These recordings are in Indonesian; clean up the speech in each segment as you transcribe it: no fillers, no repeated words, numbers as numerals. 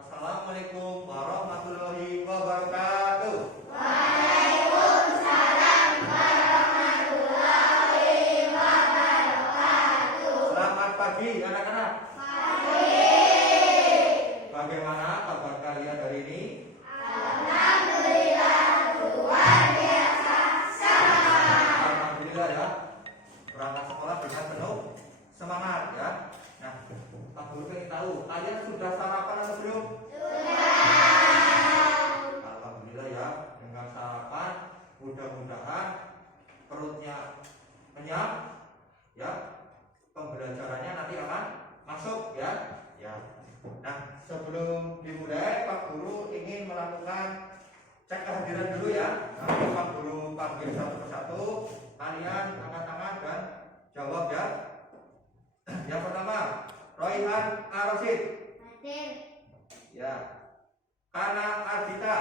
Assalamualaikum warahmatullahi wabarakatuh. Waalaikumsalam warahmatullahi wabarakatuh. Selamat pagi anak-anak. Pagi. Bagaimana kabar kalian hari ini? Alhamdulillah luar biasa semangat. Alhamdulillah ya. Berangkat sekolah dengan penuh semangat ya. Nah, Pak Guru ingin tahu, kalian sudah sarapan atau belum? Alhamdulillah ya, dengan sarapan mudah-mudahan perutnya kenyang ya. Pembelajarannya nanti akan masuk ya. Ya. Nah, sebelum dimulai Pak Guru ingin melakukan cek kehadiran dulu ya. Nanti Pak Guru panggil satu persatu, kalian angkat tangan dan jawab ya. Yang pertama, Royhan Arosid. Hadir. Ya. Kana Ardita.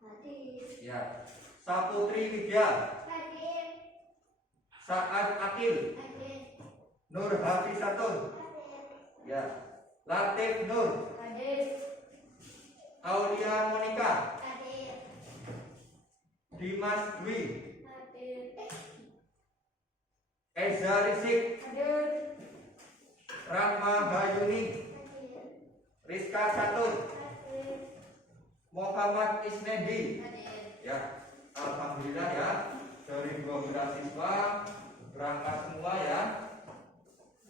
Hadir. Ya. Saputri Widya. Hadir. Saad Akil. Hadir. Nur Hafizatun. Hadir. Ya. Latif Nur. Hadir. Aulia Monika. Hadir. Dimas Dwi. Hadir. Eza Rizik. Hadir. Rahma Hayuni. Hadir. Rizka Satun. Hadir. Muhammad Isnendi. Hadir. Ya. Alhamdulillah ya. Dari 12 siswa berangkat semua ya.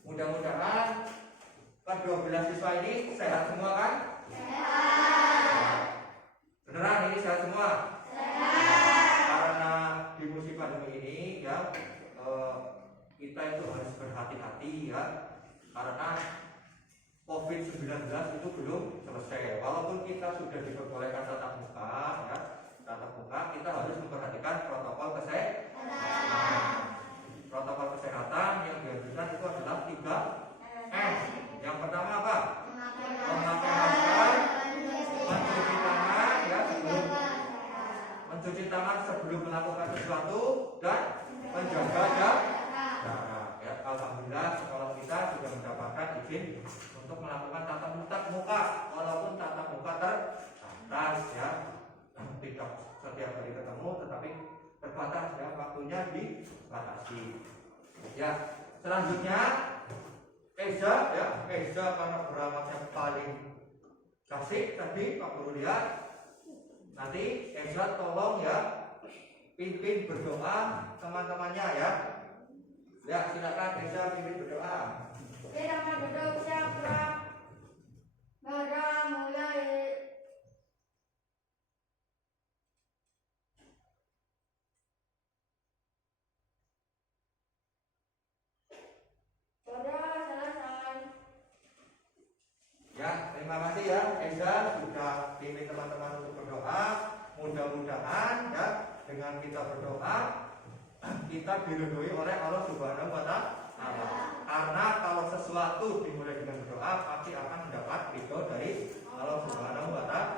Mudah-mudahan ke-12 siswa ini sehat semua kan? Sehat. Beneran ini sehat semua? Sehat. Karena di musim pandemi ini ya kita itu harus berhati-hati ya. Karena COVID-19 itu belum selesai. Walaupun kita sudah diperbolehkan tatap muka ya, tatap muka, kita harus memperhatikan protokol kesehatan. Protokol kesehatan yang dianjurkan itu adalah 3M. Yang pertama apa? Memakai masker, mencuci tangan ya sebelum mencuci tangan sebelum melakukan sesuatu dan menjaga jarak. Ya, alhamdulillah sekolah kita sudah mendapatkan izin untuk melakukan tatap muka walaupun tatap muka terbatas ya. Tidak setiap hari ketemu tetapi terbatas ya, waktunya dibatasi. Ya, selanjutnya Eza ya, Eza karena berangkatnya paling kasih tadi Pak Guru lihat. Nanti Eza tolong ya pimpin berdoa teman-temannya ya. Ya, silakan Eza pimpin berdoa. Kita mau duduk siapa? Mulai. Selesai. Ya, terima kasih ya Eza sudah pimpin teman-teman untuk berdoa. Mudah-mudahan ya dengan kita berdoa kita diridhoi oleh Allah Subhanahu wa Ta'ala. Karena kalau sesuatu dimulai dengan berdoa pasti akan mendapat ridho dari Allah Subhanahu wa Ta'ala.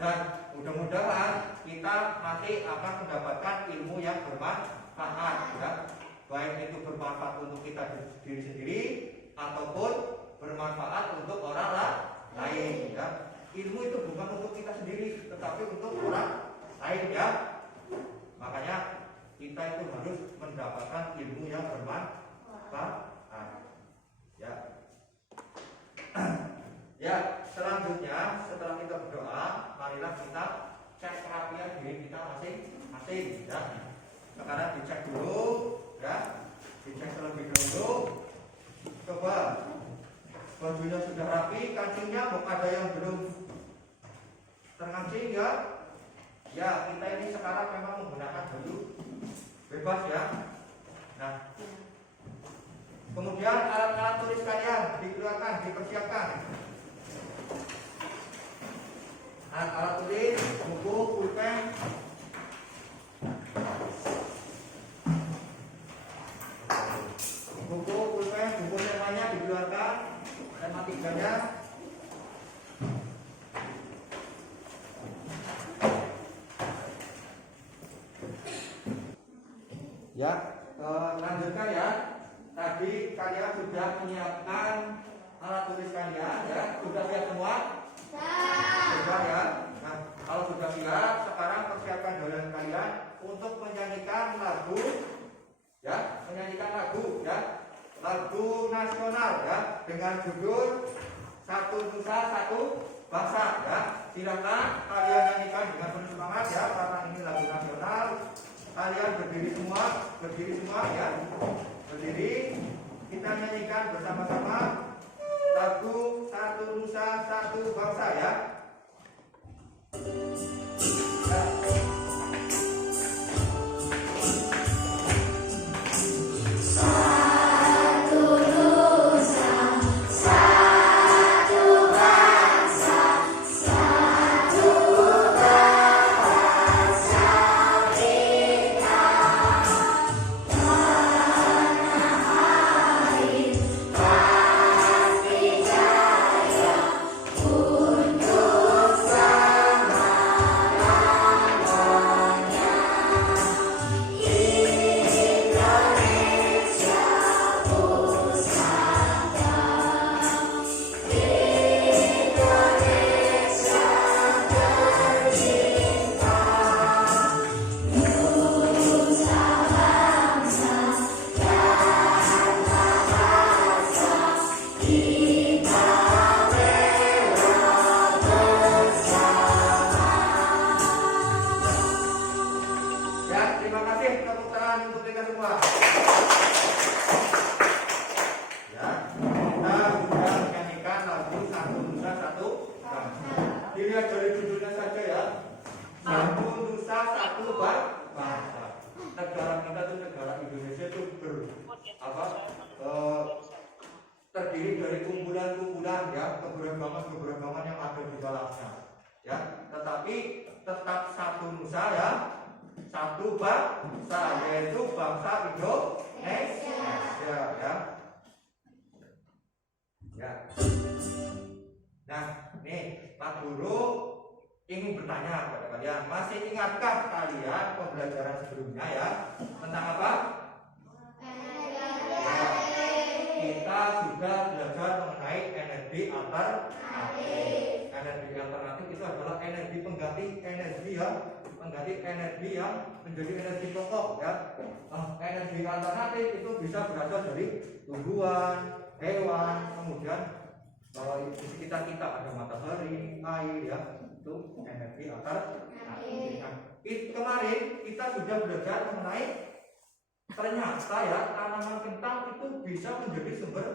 Dan mudah-mudahan kita nanti akan mendapatkan ilmu yang bermanfaat ya. Baik itu bermanfaat untuk kita diri sendiri ataupun bermanfaat untuk orang lain ya. Ilmu itu bukan untuk kita sendiri tetapi untuk orang lain ya. Makanya kita itu harus mendapatkan ilmu yang bermanfaat ya. Ya, selanjutnya setelah kita berdoa, marilah kita cek kerapian diri kita masing-masing ya. Sekarang dicek dulu ya, dicek terlebih dahulu. Coba bajunya sudah rapi, kancingnya mau ada yang belum terkancing ya. Ya, kita ini sekarang memang menggunakan baju bebas ya. Nah, kemudian alat-alat tulis kalian dikeluarkan, dipersiapkan. Alat-alat tulis, buku, pulpen. Buku, pulpen, buku temanya dikeluarkan, tema 3-nya. Ya, lanjutkan ya. Tadi kalian sudah menyiapkan alat tulis kalian ya, sudah siap semua? Sudah ya. Nah, kalau sudah siap, sekarang persiapkan jalan kalian untuk menyanyikan lagu, ya, menyanyikan lagu, ya, lagu nasional, ya, dengan judul Satu Nusa Satu Bangsa, ya. Silakan kalian nyanyikan dengan penuh semangat, ya, karena ini lagu nasional. Kalian berdiri semua, ya, berdiri. Kita nyanyikan bersama-sama lagu Satu Nusa Satu Bangsa, ya. Dilihat dari judulnya saja, ya. Satu Nusa Satu Bangsa. Negara kita itu, negara Indonesia itu terdiri dari kumpulan-kumpulan, ya, keberagaman yang ada di dalamnya, ya. Tetapi tetap satu Nusa, ya, satu bangsa, yaitu bangsa Indonesia, ya. Ya. Nah, nih Pak Guru ingin bertanya kepada kalian, masih ingatkah kalian pembelajaran sebelumnya, ya, tentang apa? Ya, kita sudah belajar mengenai energi alternatif. Energi alternatif itu adalah energi pengganti energi, ya, pengganti energi yang menjadi energi pokok, ya. Energi alternatif itu bisa berasal dari tumbuhan, hewan, kemudian di sekitar kita ada matahari, air, ya, itu energi alternatif. Nah, kemarin kita sudah belajar mengenai ternyata, ya, tanaman kentang itu bisa menjadi sumber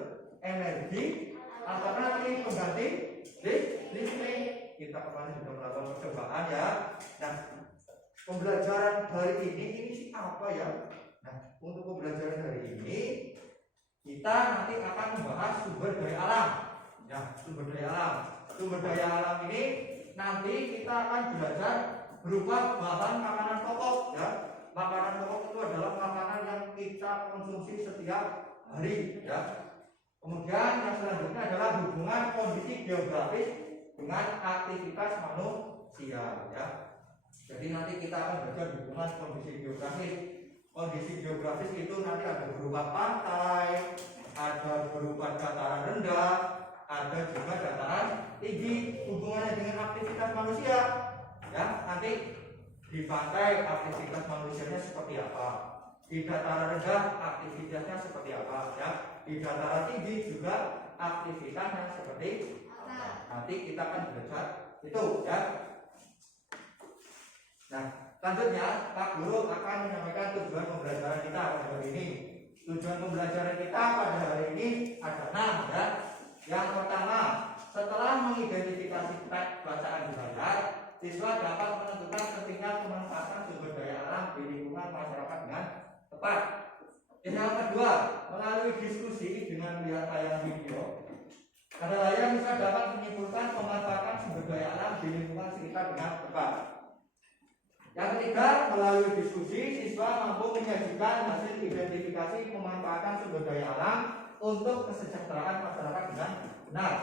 energi alternatif pengganti listrik. Kita kemarin sudah melakukan percobaan, ya. Nah, pembelajaran hari ini sih apa, ya? Nah, untuk pembelajaran hari ini kita nanti akan membahas sumber daya alam. Ya, sumber daya alam. Sumber daya alam ini nanti kita akan belajar berupa bahan makanan pokok, ya. Makanan pokok itu adalah makanan yang kita konsumsi setiap hari, ya. Kemudian yang selanjutnya adalah hubungan kondisi geografis dengan aktivitas manusia, ya. Jadi nanti kita akan belajar hubungan kondisi geografis. Kondisi geografis itu nanti ada berupa pantai, ada berupa dataran rendah, ada juga dataran tinggi. Hubungannya dengan aktivitas manusia, ya. Nanti di pantai aktivitas manusianya seperti apa, di dataran rendah aktivitasnya seperti apa, ya. Di dataran tinggi juga aktivitasnya seperti apa. Nanti kita akan belajar itu, ya. Nah, selanjutnya Pak Guru akan menyampaikan tujuan pembelajaran kita pada hari ini. Tujuan pembelajaran kita pada hari ini ada 6, ya. Yang pertama, setelah mengidentifikasi teks bacaan di layar, siswa dapat menentukan pentingnya pemanfaatan sumber daya alam di lingkungan masyarakat dengan tepat. Yang kedua, melalui diskusi dengan melihat tayangan video pada layar, siswa dapat menyimpulkan pemanfaatan sumber daya alam di lingkungan sekitar dengan tepat. Yang ketiga, melalui diskusi siswa mampu menyajikan hasil identifikasi pemanfaatan sumber daya alam untuk kesejahteraan masyarakat dengan benar.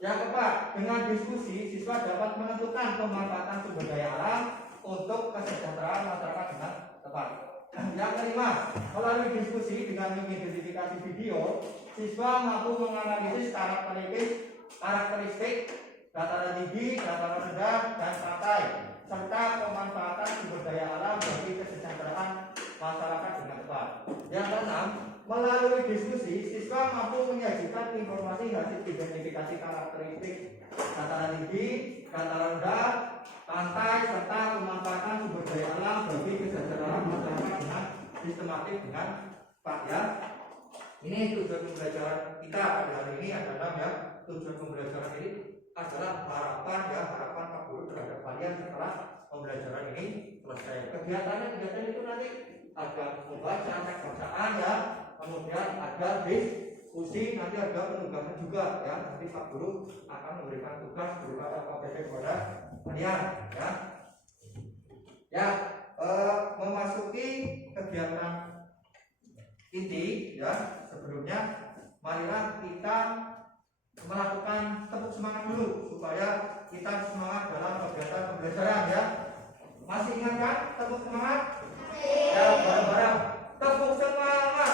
Yang keempat, dengan diskusi siswa dapat menentukan pemanfaatan sumber daya alam untuk kesejahteraan masyarakat dengan tepat. Yang kelima, melalui diskusi dengan mengidentifikasi video, siswa mampu menganalisis karakteristik dataran tinggi, dataran rendah, dan pantai, serta pemanfaatan sumber daya alam bagi kesejahteraan masyarakat dengan tepat. Yang keenam, melalui diskusi, siswa mampu menyajikan informasi hasil identifikasi karakteristik dataran tinggi, dataran rendah, pantai, serta pemanfaatan sumber daya alam bagi kesejahteraan masyarakat dengan sistematik dengan Pak ya. Ini tujuan pembelajaran kita pada hari ini adalah ya, tujuan pembelajaran ini adalah harapan Pak Guru terhadap kalian setelah pembelajaran ini selesai. Kegiatan itu nanti ada membaca teks bacaan ya, kemudian ada diskusi, nanti ada penugasan juga ya. Nanti Pak Guru akan memberikan tugas berupa KPP kepada kalian ya. Ya, memasuki kegiatan inti ya, sebelumnya marilah kita melakukan tepuk semangat dulu supaya kita semangat dalam kegiatan pembelajaran ya. Masih ingat kan tepuk semangat? Ya, bareng-bareng tepuk semangat.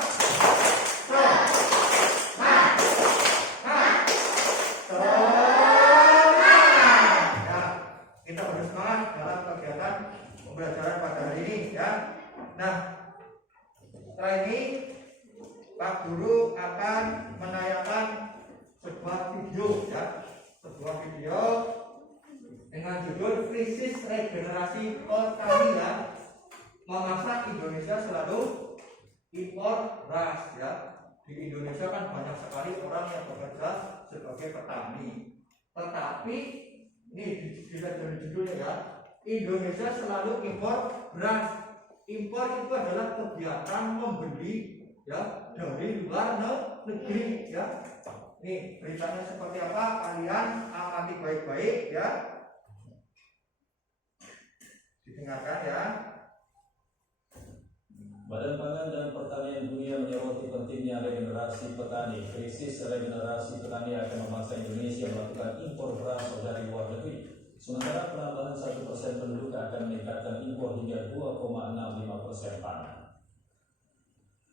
Ya, kita bersemangat dalam kegiatan pembelajaran pada hari ini ya. Nah, setelah ini Pak Guru akan menayangkan sebuah video ya, sebuah video dengan judul krisis regenerasi petani ya, mengapa Indonesia selalu impor beras ya. Di Indonesia kan banyak sekali orang yang bekerja sebagai petani, tetapi ini dilihat dari judulnya ya, Indonesia selalu impor beras. Impor itu adalah kegiatan membeli ya dari luar negeri ya. Nih beritanya seperti apa, kalian amati baik-baik ya, didengarkan ya. Badan Pangan dan Pertanian Dunia menyoroti pentingnya regenerasi petani. Krisis regenerasi petani akan memaksa Indonesia melakukan impor beras dari luar negeri. Sementara penambahan 1% penduduk akan meningkatkan impor hingga 2,65% pangan.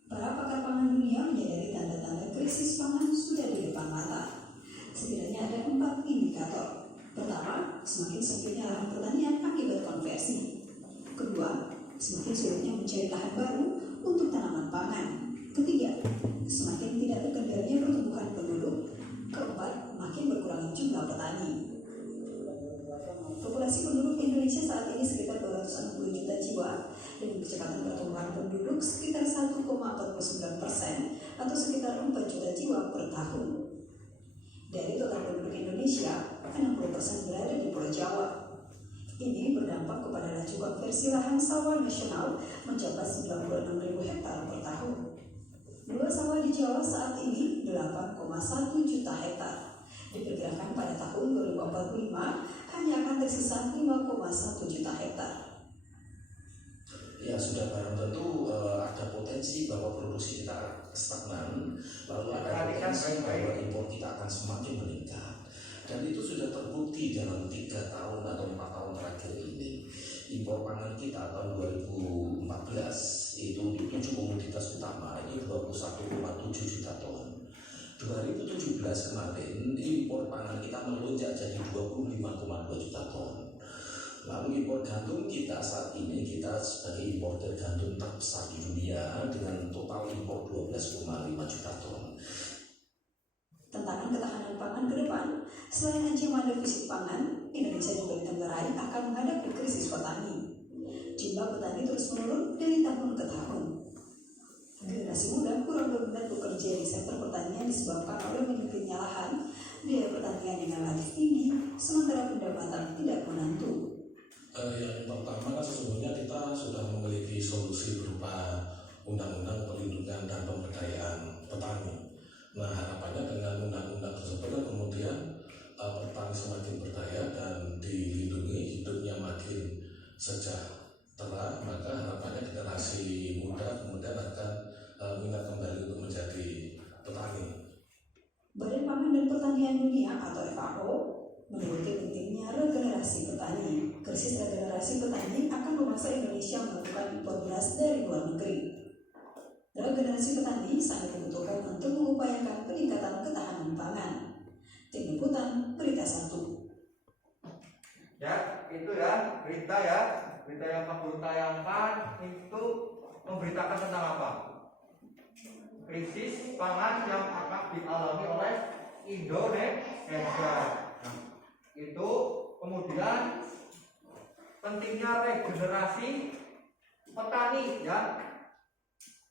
Para pakar pangan dunia menyadari tanda-tanda krisis pangan sudah di depan mata. Setidaknya ada 4 indikator. Pertama, semakin sempitnya lahan pertanian akibat konversi. Kedua, semakin sulitnya mencari lahan baru untuk tanaman pangan. Ketiga, semakin tidak terkendalinya pertumbuhan penduduk. Keempat, makin berkurangnya jumlah petani. Populasi penduduk Indonesia saat ini sekitar 260 juta jiwa dengan kecepatan pertumbuhan penduduk sekitar 1,49% atau sekitar 4 juta jiwa per tahun. Dari total penduduk Indonesia, 60% berada di Pulau Jawa. Ini berdampak kepada laju konversi lahan sawah nasional mencapai 96.000 hektar per tahun. Luas sawah di Jawa saat ini 8,1 juta hektar. Diperkirakan pada tahun 2045 hanya akan tersisa 5,1 juta hektar. Ya sudah barang tentu ada potensi bahwa produksi kita stagnan, lalu ada potensi bahwa impor kita akan semakin meningkat. Dan itu sudah terbukti dalam 3 tahun atau 4 tahun terakhir ini. Impor pangan kita tahun 2014 itu untuk 7 komoditas utama itu 21,7 juta ton. 2017 kemarin impor pangan kita melonjak jadi 25,2 juta ton. Lalu impor gandum kita saat ini kita sebagai importer gandum terbesar di dunia dengan total impor 12,5 juta ton. Tantangan ketahanan pangan ke depan, selain ancaman defisit pangan, Indonesia juga ditenggarai akan menghadapi krisis petani. Jumlah petani terus menurun dari tahun ke tahun. Generasi muda kurang berminat bekerja di sektor pertanian disebabkan oleh menyempitnya lahan, biaya pertanian yang relatif tinggi, sementara pendapatan tidak menentu. Yang pertama kan sesungguhnya kita sudah memiliki solusi berupa undang-undang perlindungan dan pemberdayaan petani. Nah harapannya dengan undang-undang tersebut kan kemudian petani semakin berdaya dan dilindungi, hidupnya makin sejahtera, maka harapannya generasi muda kemudian akan minat kembali untuk menjadi petani. Badan Pangan dan Pertanian Dunia atau FAO menurut pentingnya regenerasi petani. Krisis regenerasi petani akan memaksa Indonesia melakukan impor beras dari luar negeri. Regenerasi petani sangat dibutuhkan untuk mengupayakan peningkatan ketahanan pangan. Tim Liputan, Berita 1. menceritakan tentang apa? Krisis pangan yang akan dialami oleh Indonesia. Nah, itu kemudian pentingnya regenerasi petani ya,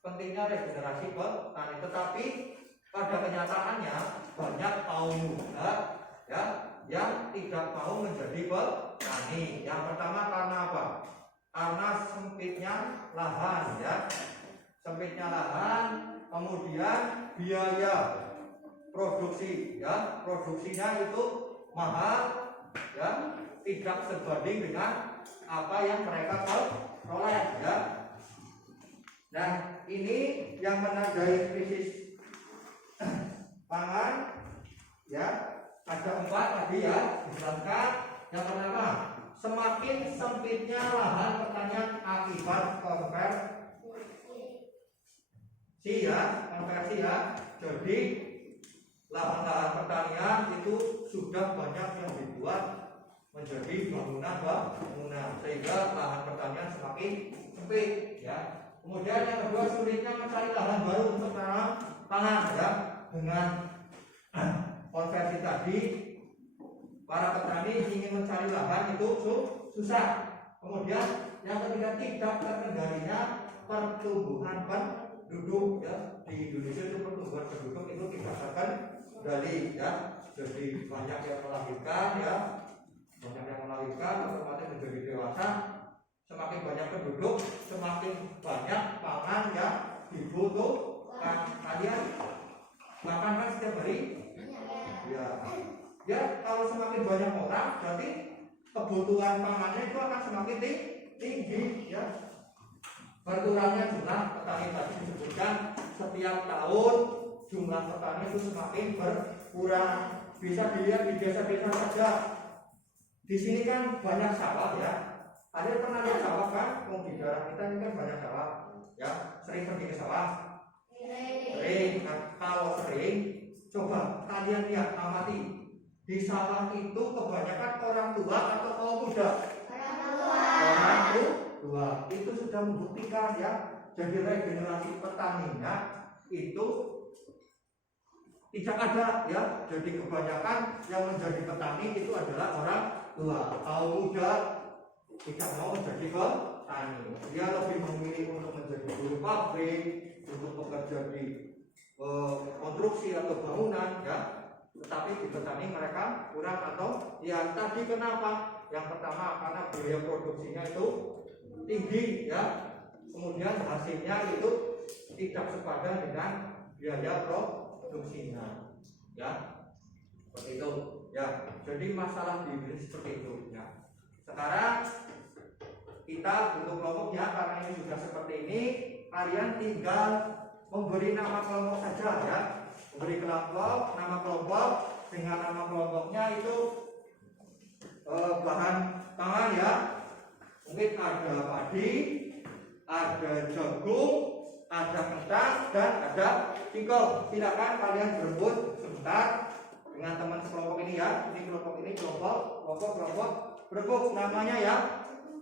pentingnya regenerasi petani. Tetapi pada kenyataannya banyak kaum muda ya yang tidak mau menjadi petani. Yang pertama karena apa? Karena sempitnya lahan ya, sempitnya lahan, kemudian biaya produksi ya, produksinya itu mahal ya, tidak sebanding dengan apa yang mereka peroleh ya. Nah, ini yang menandai krisis pangan ya. Ada 4 tadi ya dijelaskan. Yang pertama, semakin sempitnya lahan pertanian akibat konversi ya. Jadi lahan-lahan pertanian itu sudah banyak yang dibuat menjadi bangunan sehingga lahan pertanian semakin sempit ya. Kemudian yang kedua, sulitnya mencari lahan baru untuk tanam pangan ya. Dengan konversi tadi, para petani ingin mencari lahan itu susah. Kemudian yang ketiga, tidak terkendalinya pertumbuhan penduduk ya. Di Indonesia itu pertumbuhan penduduk itu tidak terkendali ya. Jadi banyak yang melahirkan ya, otomatis menjadi dewasa. Semakin banyak penduduk, semakin banyak pangan yang dibutuhkan. Kalian makan kan setiap hari? Ya, kalau semakin banyak orang, berarti kebutuhan pangannya itu akan semakin tinggi ya. Berkurangnya jumlah petani tadi disebutkan, setiap tahun jumlah petani itu semakin berkurang. Bisa dilihat di desa-desa saja. Di sini kan banyak sawah ya. Ada pernah lihat sawah kan? Di daerah kita ini kan banyak sawah ya. Sering pergi ke sawah? Sering. Nah, kalau sering, coba kalian lihat, amati. Di sawah itu kebanyakan orang tua atau kaum muda? Orang tua. Itu sudah membuktikan ya. Jadi regenerasi petaninya itu tidak ada ya. Jadi kebanyakan yang menjadi petani itu adalah orang tua. Kaum muda tidak mau menjadi petani. Dia lebih memilih untuk menjadi buruh pabrik, untuk bekerja di konstruksi atau bangunan ya. Tetapi di petani mereka kurang atau ya. Tadi kenapa? Yang pertama karena biaya produksinya itu tinggi ya. Kemudian hasilnya itu tidak sepadan dengan biaya produksinya ya. Seperti itu ya. Jadi masalah di Indonesia seperti itu ya. Sekarang kita bentuk kelompoknya, karena ini sudah seperti ini, kalian tinggal memberi nama kelompok saja ya. Memberi kelompok, nama kelompok, dengan nama kelompoknya itu bahan pangan ya. Mungkin ada padi, ada jagung, ada kentang, dan ada singkong. Silakan kalian berebut sebentar dengan teman sekelompok ini ya. Ini kelompok ini kelompok berebut namanya ya.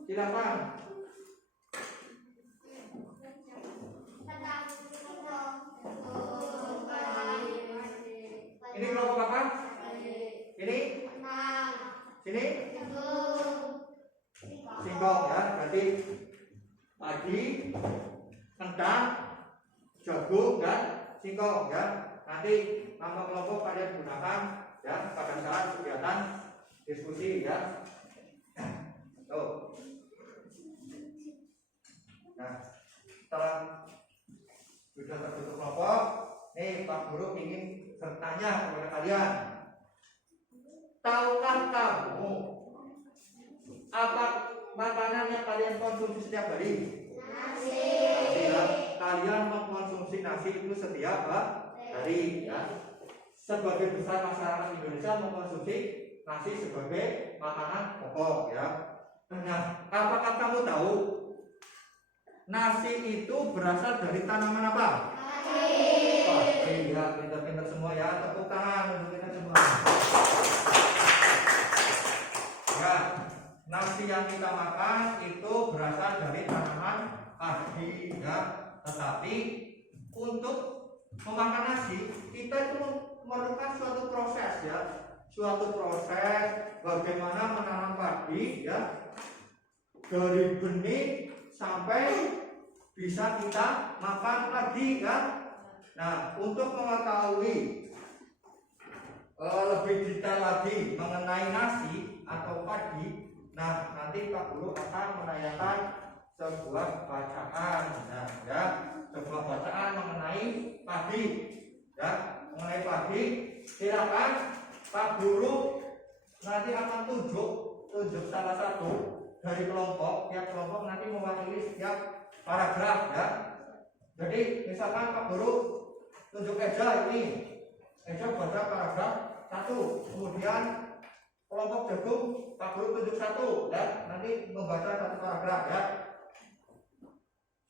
Silakan. Ini kelompok apa? Ini? Sini? Singkong ya. Berarti padi, kentang, jagung, dan singkong ya. Nanti nama kelompok kalian gunakan ya pada saat kegiatan diskusi ya. Tuh. Nah, setelah sudah terbentuk kelompok, nih Pak Guru ingin bertanya kepada kalian. Tahukah kamu apa makanan yang kalian konsumsi setiap hari? Nasi. Ya, kalian mengkonsumsi nasi itu setiap hari ya. Sebagai besar masyarakat Indonesia mengkonsumsi nasi sebagai makanan pokok ya. Nah, apakah kamu tahu nasi itu berasal dari tanaman apa? Padi. Ya, pintar-pintar semua ya. Tepuk tangan untuk kita semua. Ya, nasi yang kita makan itu berasal dari tanaman padi ya. Tapi untuk memakan nasi kita itu memerlukan suatu proses ya, suatu proses bagaimana menanam padi ya, dari benih sampai bisa kita makan lagi ya. Nah, untuk mengetahui lebih detail lagi mengenai nasi atau padi, nah nanti Pak Guru akan menanyakan sebuah bacaan, nah, ya, sebuah bacaan mengenai padi, ya, mengenai padi. Silakan Pak Guru nanti akan tunjuk salah satu dari kelompok, tiap kelompok nanti mewakili setiap paragraf ya. Jadi misalkan Pak Guru tunjuk Eja ini, Eja baca paragraf 1, kemudian kelompok jagung Pak Guru tunjuk 1 ya, nanti membaca 1 paragraf ya.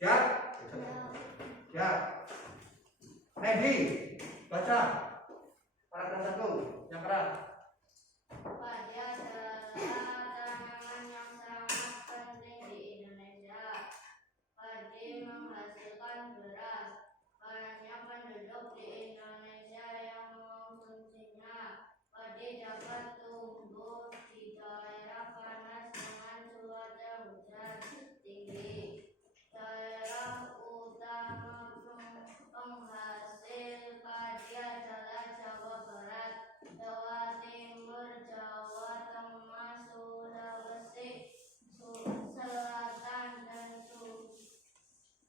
Ya, ya. Nedi, baca paragraf 1 yang keras. Padi adalah tanaman yang sangat penting di Indonesia. Padi menghasilkan beras. Banyaknya penduduk di Indonesia yang mengkonsumsinya. Padi dapat tumbuh di daerah panas dengan cuaca hujan tinggi. Daerah utama penghasil padi adalah Jawa Barat, Jawa Timur, Jawa Tengah, Sulawesi Selatan, dan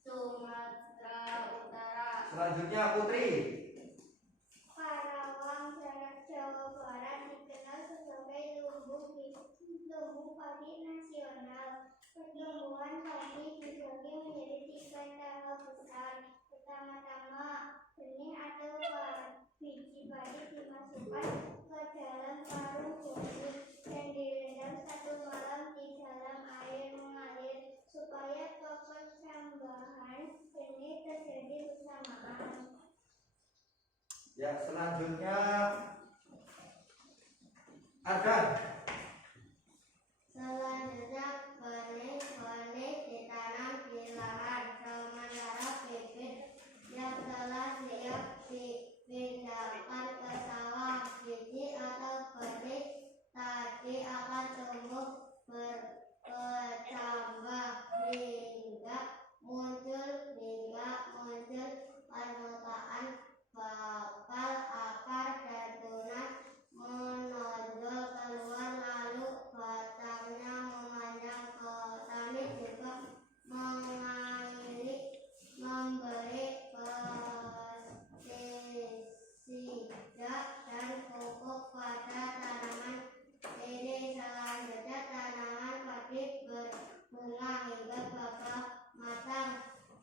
Sumatera Utara. Selanjutnya Putri. Karawang, Jawa Barat dikenal sebagai lumbung padi nasional. Pertumbuhan padi dibagi menjadi 3 tahap besar. Pertama-tama, benih atau biji padi dimasukkan ke dalam karung khusus dan direndam 1 malam di dalam air mengalir supaya proses tambahan benih terjadi bersamaan. Ya, selanjutnya Ardan. Selanjutnya benih ditanam di lahan, sementara bibit yang telah siap dipindahkan ke sawah. Biji atau benih tadi akan tumbuh bercambah hingga muncul permukaan bakal, akar, dan tunas menonjol keluar, lalu batangnya memanjang. Petani juga mengairi, memberi pestisida dan pupuk pada tanaman ini. Selanjutnya tanaman padi berbunga hingga bakal matang,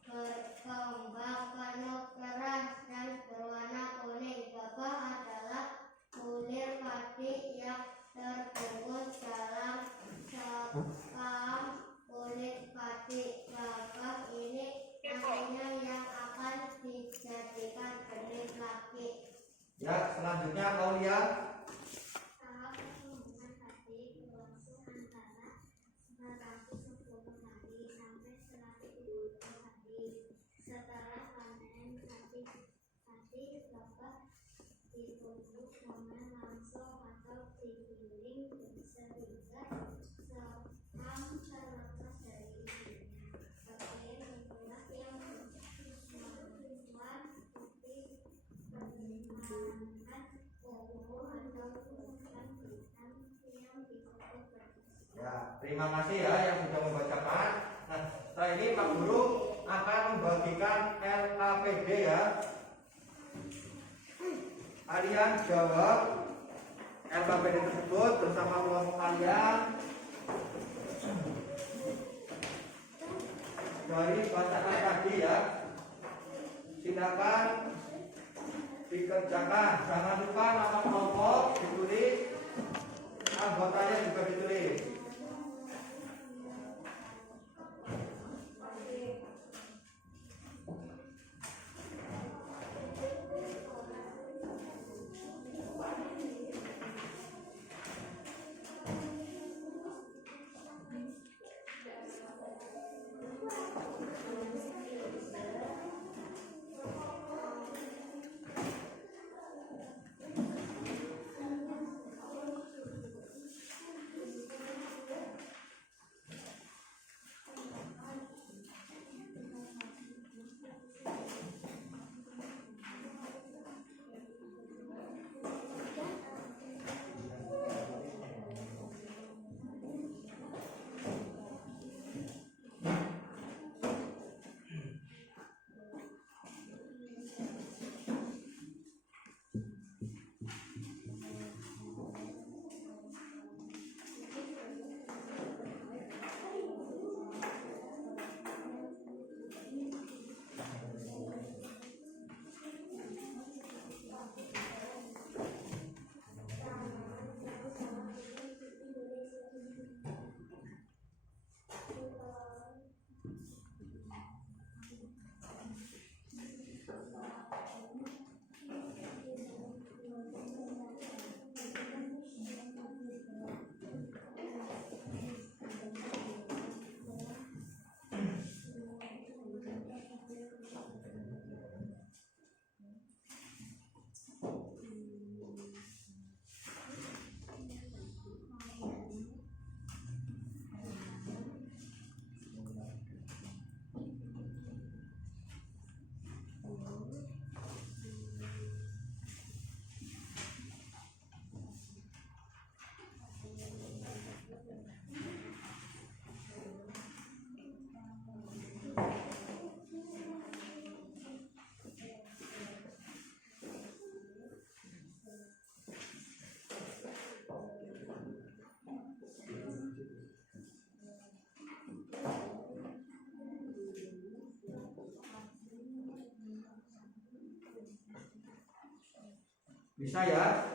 berkembang penuh keras dan berwarna kuning. Gabah adalah bulir padi yang terbungkus dalam sekam kulit padi. Gabah ini nantinya yang akan dijadikan benih lagi. Ya, selanjutnya Aulia. Tahap pertumbuhan padi berlangsung antara 110 hari sampai 120 hari. Setelah panen padi gabah ditumbuk dengan langsung atau digiling sehingga sekam terlepas dari isinya. Bagian itulah yang membuat putih permukaan ungu atau bukan hitam yang disebut beras. Ya, terima kasih ya yang sudah membacakan. Nah, setelah ini Pak Guru akan membagikan LKPD ya. Kalian jawab LKPD tersebut bersama kelompok kalian dari bacaan tadi ya. Silakan dikerjakan. Jangan lupa nama kelompok ditulis, anggotanya juga ditulis. Bisa ya?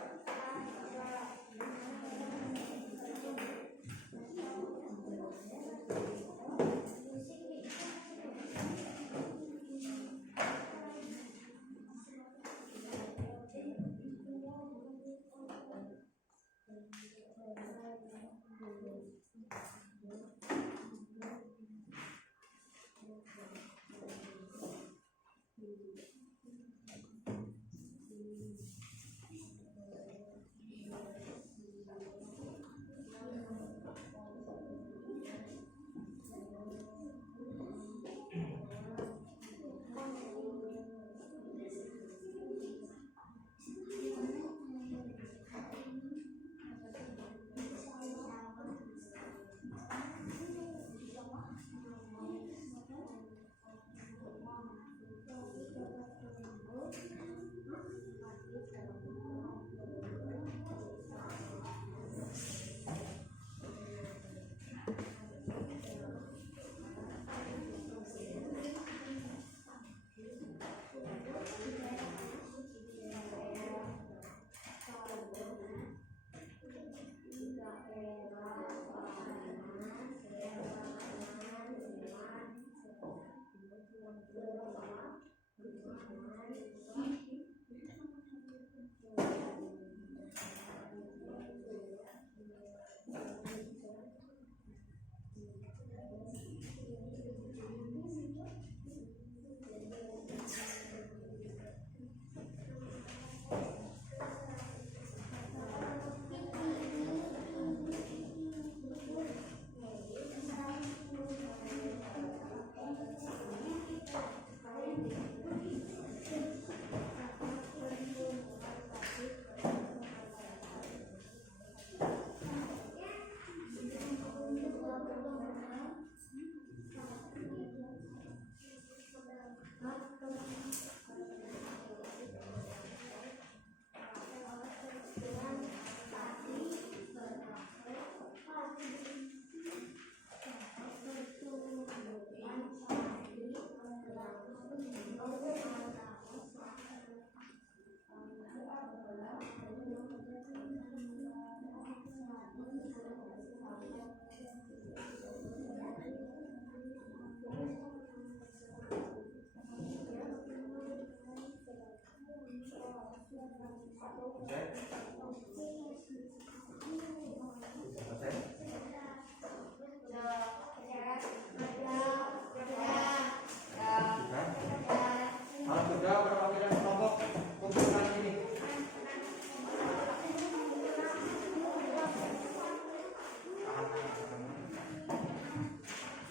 Kalau sudah perwakilan kelompok kumpulkan ini.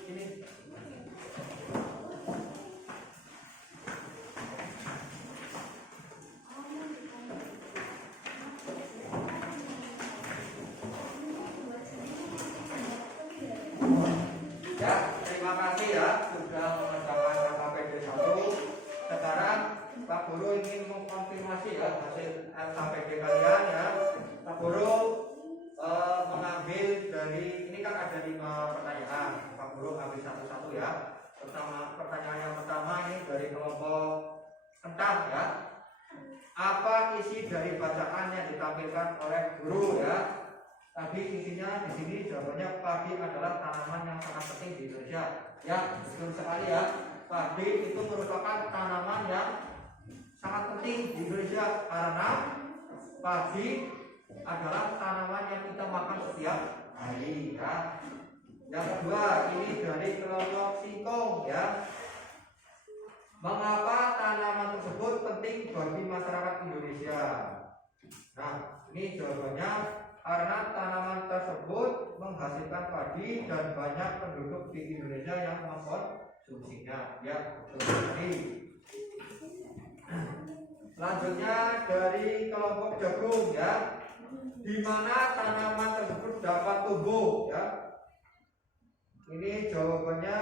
Ini. Ya, terima kasih ya sudah mengerjakan LKPD 1. Sekarang Pak Guru ingin mengkonfirmasi ya hasil LKPD kalian ya. Pak Guru mengambil dari ini kan ada 5 pertanyaan. Pak Guru ambil satu-satu ya. Pertanyaan yang pertama ini dari kelompok kentang ya. Apa isi dari bacaan yang ditampilkan oleh guru ya? Tadi intinya di sini jawabannya padi adalah tanaman yang sangat penting di Indonesia. Ya, betul sekali ya. Padi itu merupakan tanaman yang sangat penting di Indonesia karena padi adalah tanaman yang kita makan setiap hari ya. Yang kedua, ini dari kelompok singkong ya. Mengapa tanaman tersebut penting bagi masyarakat Indonesia? Nah, ini jawabannya karena tanaman tersebut menghasilkan padi dan banyak penduduk di Indonesia yang mengkonsumsinya. Ya, betul sekali. Selanjutnya dari kelompok jagung ya, di mana tanaman tersebut dapat tumbuh ya. Ini jawabannya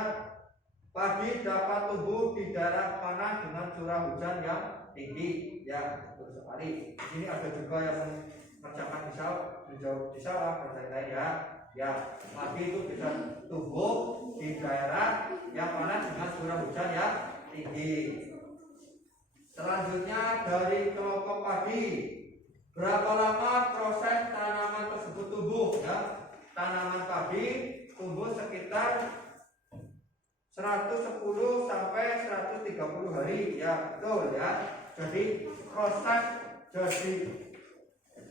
padi dapat tumbuh di daerah panas dengan curah hujan yang tinggi. Ya, betul sekali. Ini ada juga yang mengerjakan menjawab salah pertanyaan ya. Ya, padi itu bisa tumbuh di daerah yang panas dengan curah hujan yang tinggi. Selanjutnya dari kelompok padi, Berapa lama proses tanaman tersebut tumbuh ya? Tanaman padi tumbuh sekitar 110 sampai 130 hari ya, betul ya. Jadi proses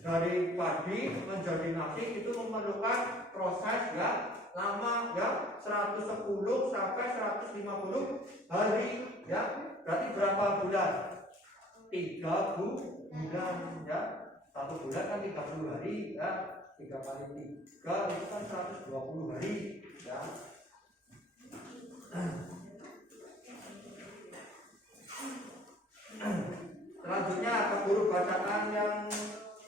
dari padi menjadi nasi itu memerlukan proses ya lama ya, 110 sampai 150 hari ya. Berarti berapa bulan? 3 bulan ya. 1 bulan kan 30 hari ya. 3 kali 3 itu kan 120 hari ya. Selanjutnya pemburu bacaan yang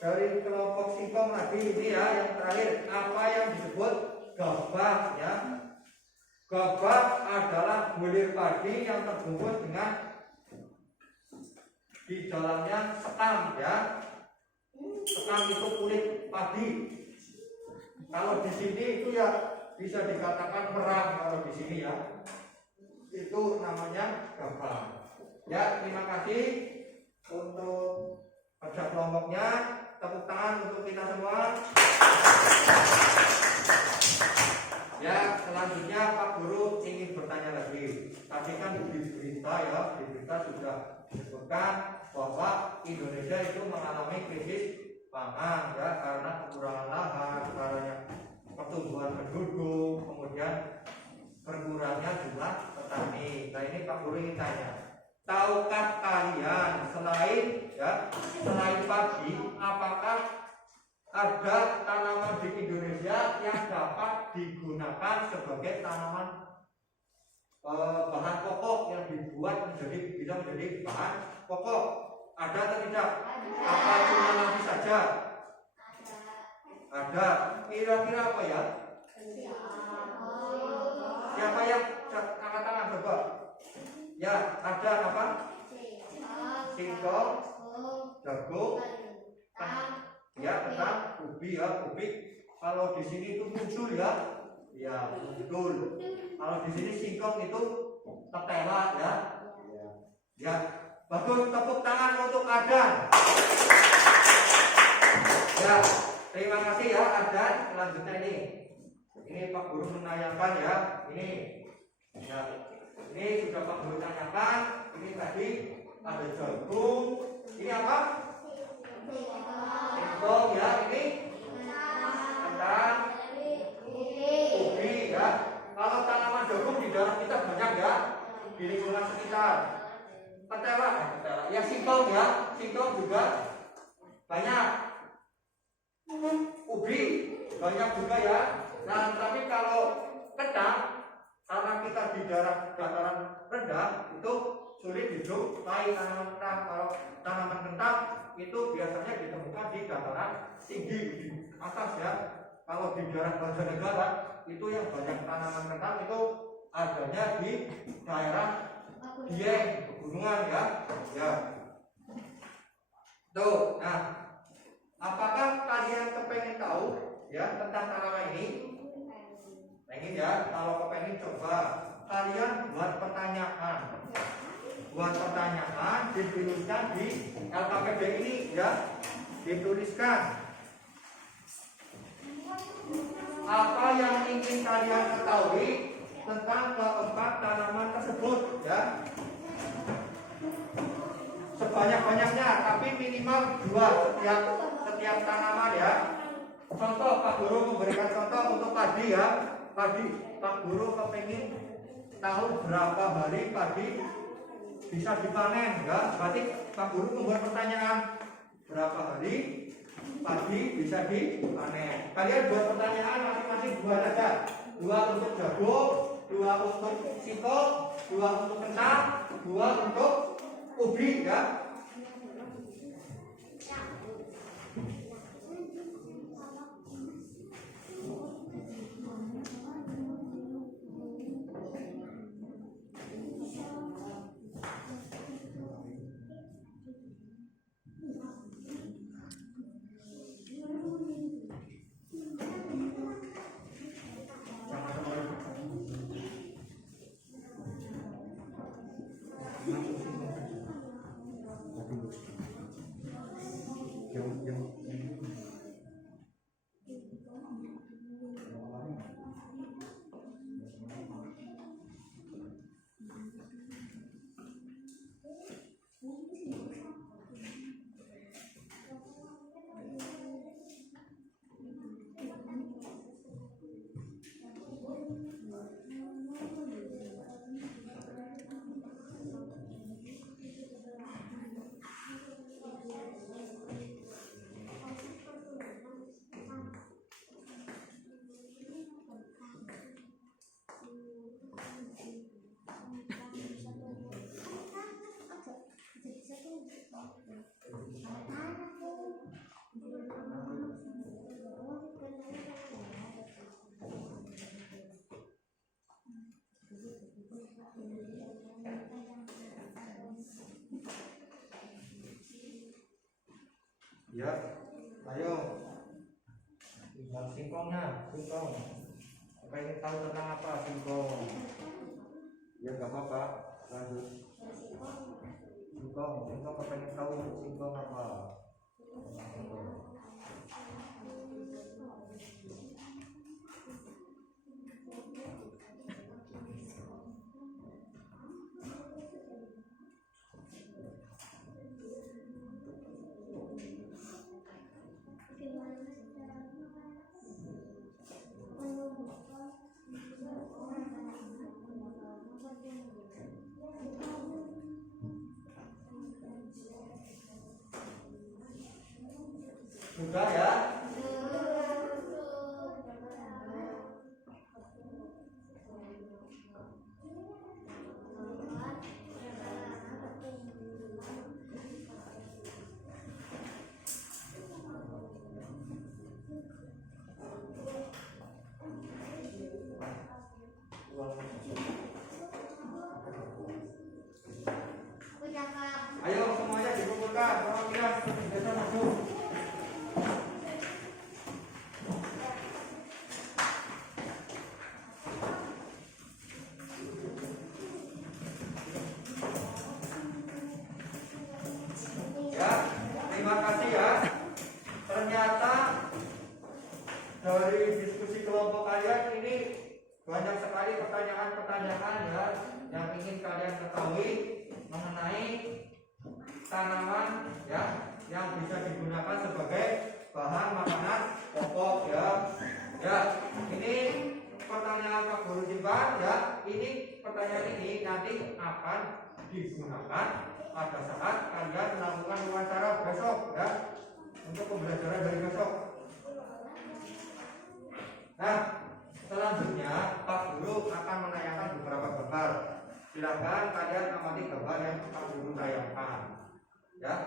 dari kelompok singkong tadi ini ya, yang terakhir apa yang disebut gabah ya. Gabah adalah bulir padi yang terbungkus dengan di dalamnya sekam ya. Sekam itu kulit padi. Kalau di sini itu ya bisa dikatakan perang kalau di sini ya. Itu namanya gabah. Ya, terima kasih untuk kerja kelompoknya. Tepuk tangan untuk kita semua. Ya, selanjutnya Pak Guru ingin bertanya lagi. Tadi kan di berita sudah disebutkan bahwa Indonesia itu mengalami krisis pangan ya, karena kekurangan lahan, karena pertumbuhan penduduk, kemudian berkurangnya jumlah petani. Nah, ini Pak Guru ingin tanya, tahukah kalian selain padi, apakah ada tanaman di Indonesia yang dapat digunakan sebagai tanaman bahan pokok yang dibuat bisa menjadi bahan pokok? Ada atau tidak? Apa cuma nanti saja? Ada. Kira-kira apa ya? Siapa yang angkat tangan coba? Ya, ada apa? Singkong, jagung, ya, ketan, ubi ya, ubi. Kalau di sini itu muncul ya, ya muncul. Kalau di sini singkong itu ketela ya, ya. Bagus, tepuk tangan untuk Adan. Ya, terima kasih ya Adan. Selanjutnya ini Pak Guru menanyakan ya, ini ya, ini sudah Pak Guru tanyakan. Ini tadi ada jagung, ini apa? Singkong ya, ini ketan, ubi ya. Kalau tanaman jagung di daerah kita banyak ya, di lingkungan sekitar. Ketela ya, singkong ya, singkong juga banyak. Ubi banyak juga ya. Nah, tapi kalau ketan, karena kita di daerah dataran rendah itu sulit dijumpai tanaman ketan. Kalau tanaman ketan itu biasanya ditemukan di dataran tinggi di atas ya. Kalau di daerah Banjarnegara itu yang banyak tanaman ketan itu adanya di daerah Dieng, pegunungan ya. Ya. Tuh, nah, apakah kalian kepengen tahu ya tentang tanaman ini? Pengen ya? Kalau kepengen coba kalian buat pertanyaan. Buat pertanyaan dituliskan di LKPD ini ya. Dituliskan. Apa yang ingin kalian ketahui tentang keempat tanaman tersebut ya. Sebanyak-banyaknya, tapi minimal 2 setiap tanaman ya. Contoh, Pak Guru memberikan contoh untuk padi ya. Padi, Pak Guru kepengen tahu berapa hari padi bisa dipanen ya. Berarti Pak Guru membuat pertanyaan, berapa hari padi bisa dipanen. Kalian buat pertanyaan masing-masing 2 saja. 2 untuk jagung, 2 untuk singkong, 2 untuk ketan, 2 untuk ubi ya. Ya, ayo. Yang singkongnya, singkong. Apa ingin tahu tentang apa singkong? Ya nggak apa-apa, lanjut. Singkong, apa ingin tahu singkong apa? Sudah ya? Ayo semuanya dikumpulkan, perwakilan desa masuk. Ya, terima kasih ya. Ternyata dari diskusi kelompok kalian ini banyak sekali pertanyaan-pertanyaan ya yang ingin kalian ketahui mengenai tanaman ya yang bisa digunakan sebagai bahan makanan pokok ya. Ya, ini pertanyaan Pak Guru Jimban ya. Ini pertanyaan ini nanti akan digunakan pada saat kalian melakukan wawancara besok ya, untuk pembelajaran dari besok. Nah, selanjutnya Pak Guru akan menayangkan beberapa gambar. Silakan kalian amati gambar yang Pak Guru tayangkan. Ya,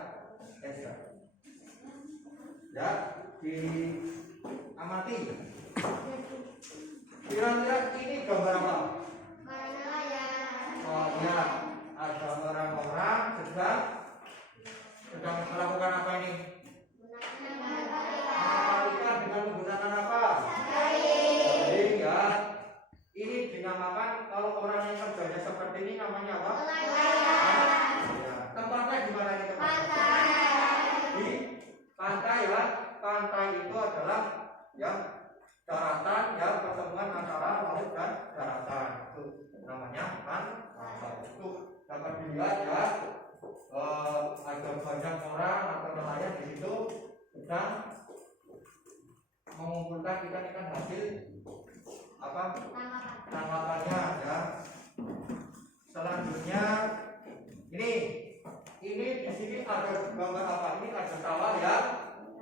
ya, diamati. Kira-kira ini gambar apa? Oh ya, ada orang-orang sedang melakukan apa ini? Mengamatikan dengan menggunakan apa? Jaring ya. Ini dinamakan, kalau orang yang kerjanya seperti ini namanya apa? Ya. Tempatnya di mana ini tempatnya? Di pantai ya. Pantai itu adalah ya daratan ya, pertemuan antara laut dan daratan. Itu namanya pantai. Itu dapat dilihat ya. Ada banyak orang atau nelayan di situ sedang mengumpulkan ikan-ikan hasil apa tangkapannya ya. Selanjutnya ini di sini ada gambar apa? Ini ada sawah ya.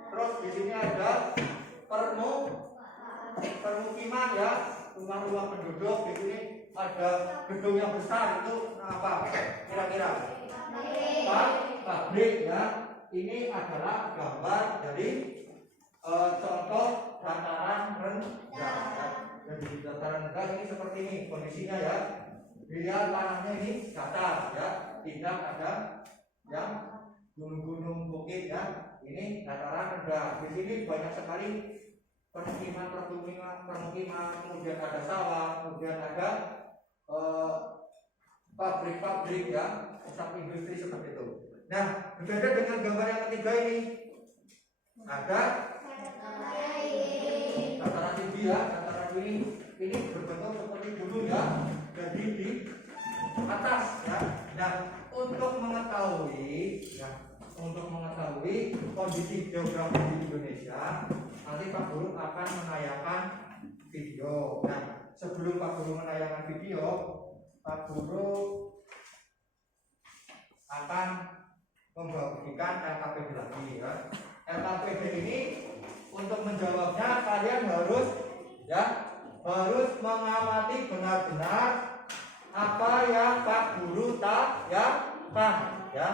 Terus di sini ada permukiman ya, rumah-rumah penduduk. Di sini ada gedung yang besar, itu apa kira-kira? Pabrik ya. Ini adalah gambar dari contoh dataran rendah. Jadi dataran rendah ini seperti ini kondisinya ya. Dia tanahnya ini datar ya, tidak ada yang gunung-gunung bukit ya. Ini dataran rendah. Di sini banyak sekali permukiman, kemudian ada sawah, kemudian ada pabrik-pabrik ya, pusat industri seperti itu. Nah, berbeda dengan gambar yang ketiga ini. Ada dataran tinggi ya, dataran ini berbentuk seperti gunung ya, jadi di atas ya. Nah, untuk mengetahui kondisi geografi di Indonesia, nanti Pak Guru akan menayangkan video. Nah, sebelum Pak Guru menayangkan video, Pak Guru akan membagikan LKPD lagi ya. LKPD ini untuk menjawabnya kalian harus mengamati benar-benar apa yang Pak Guru tayangkan ya.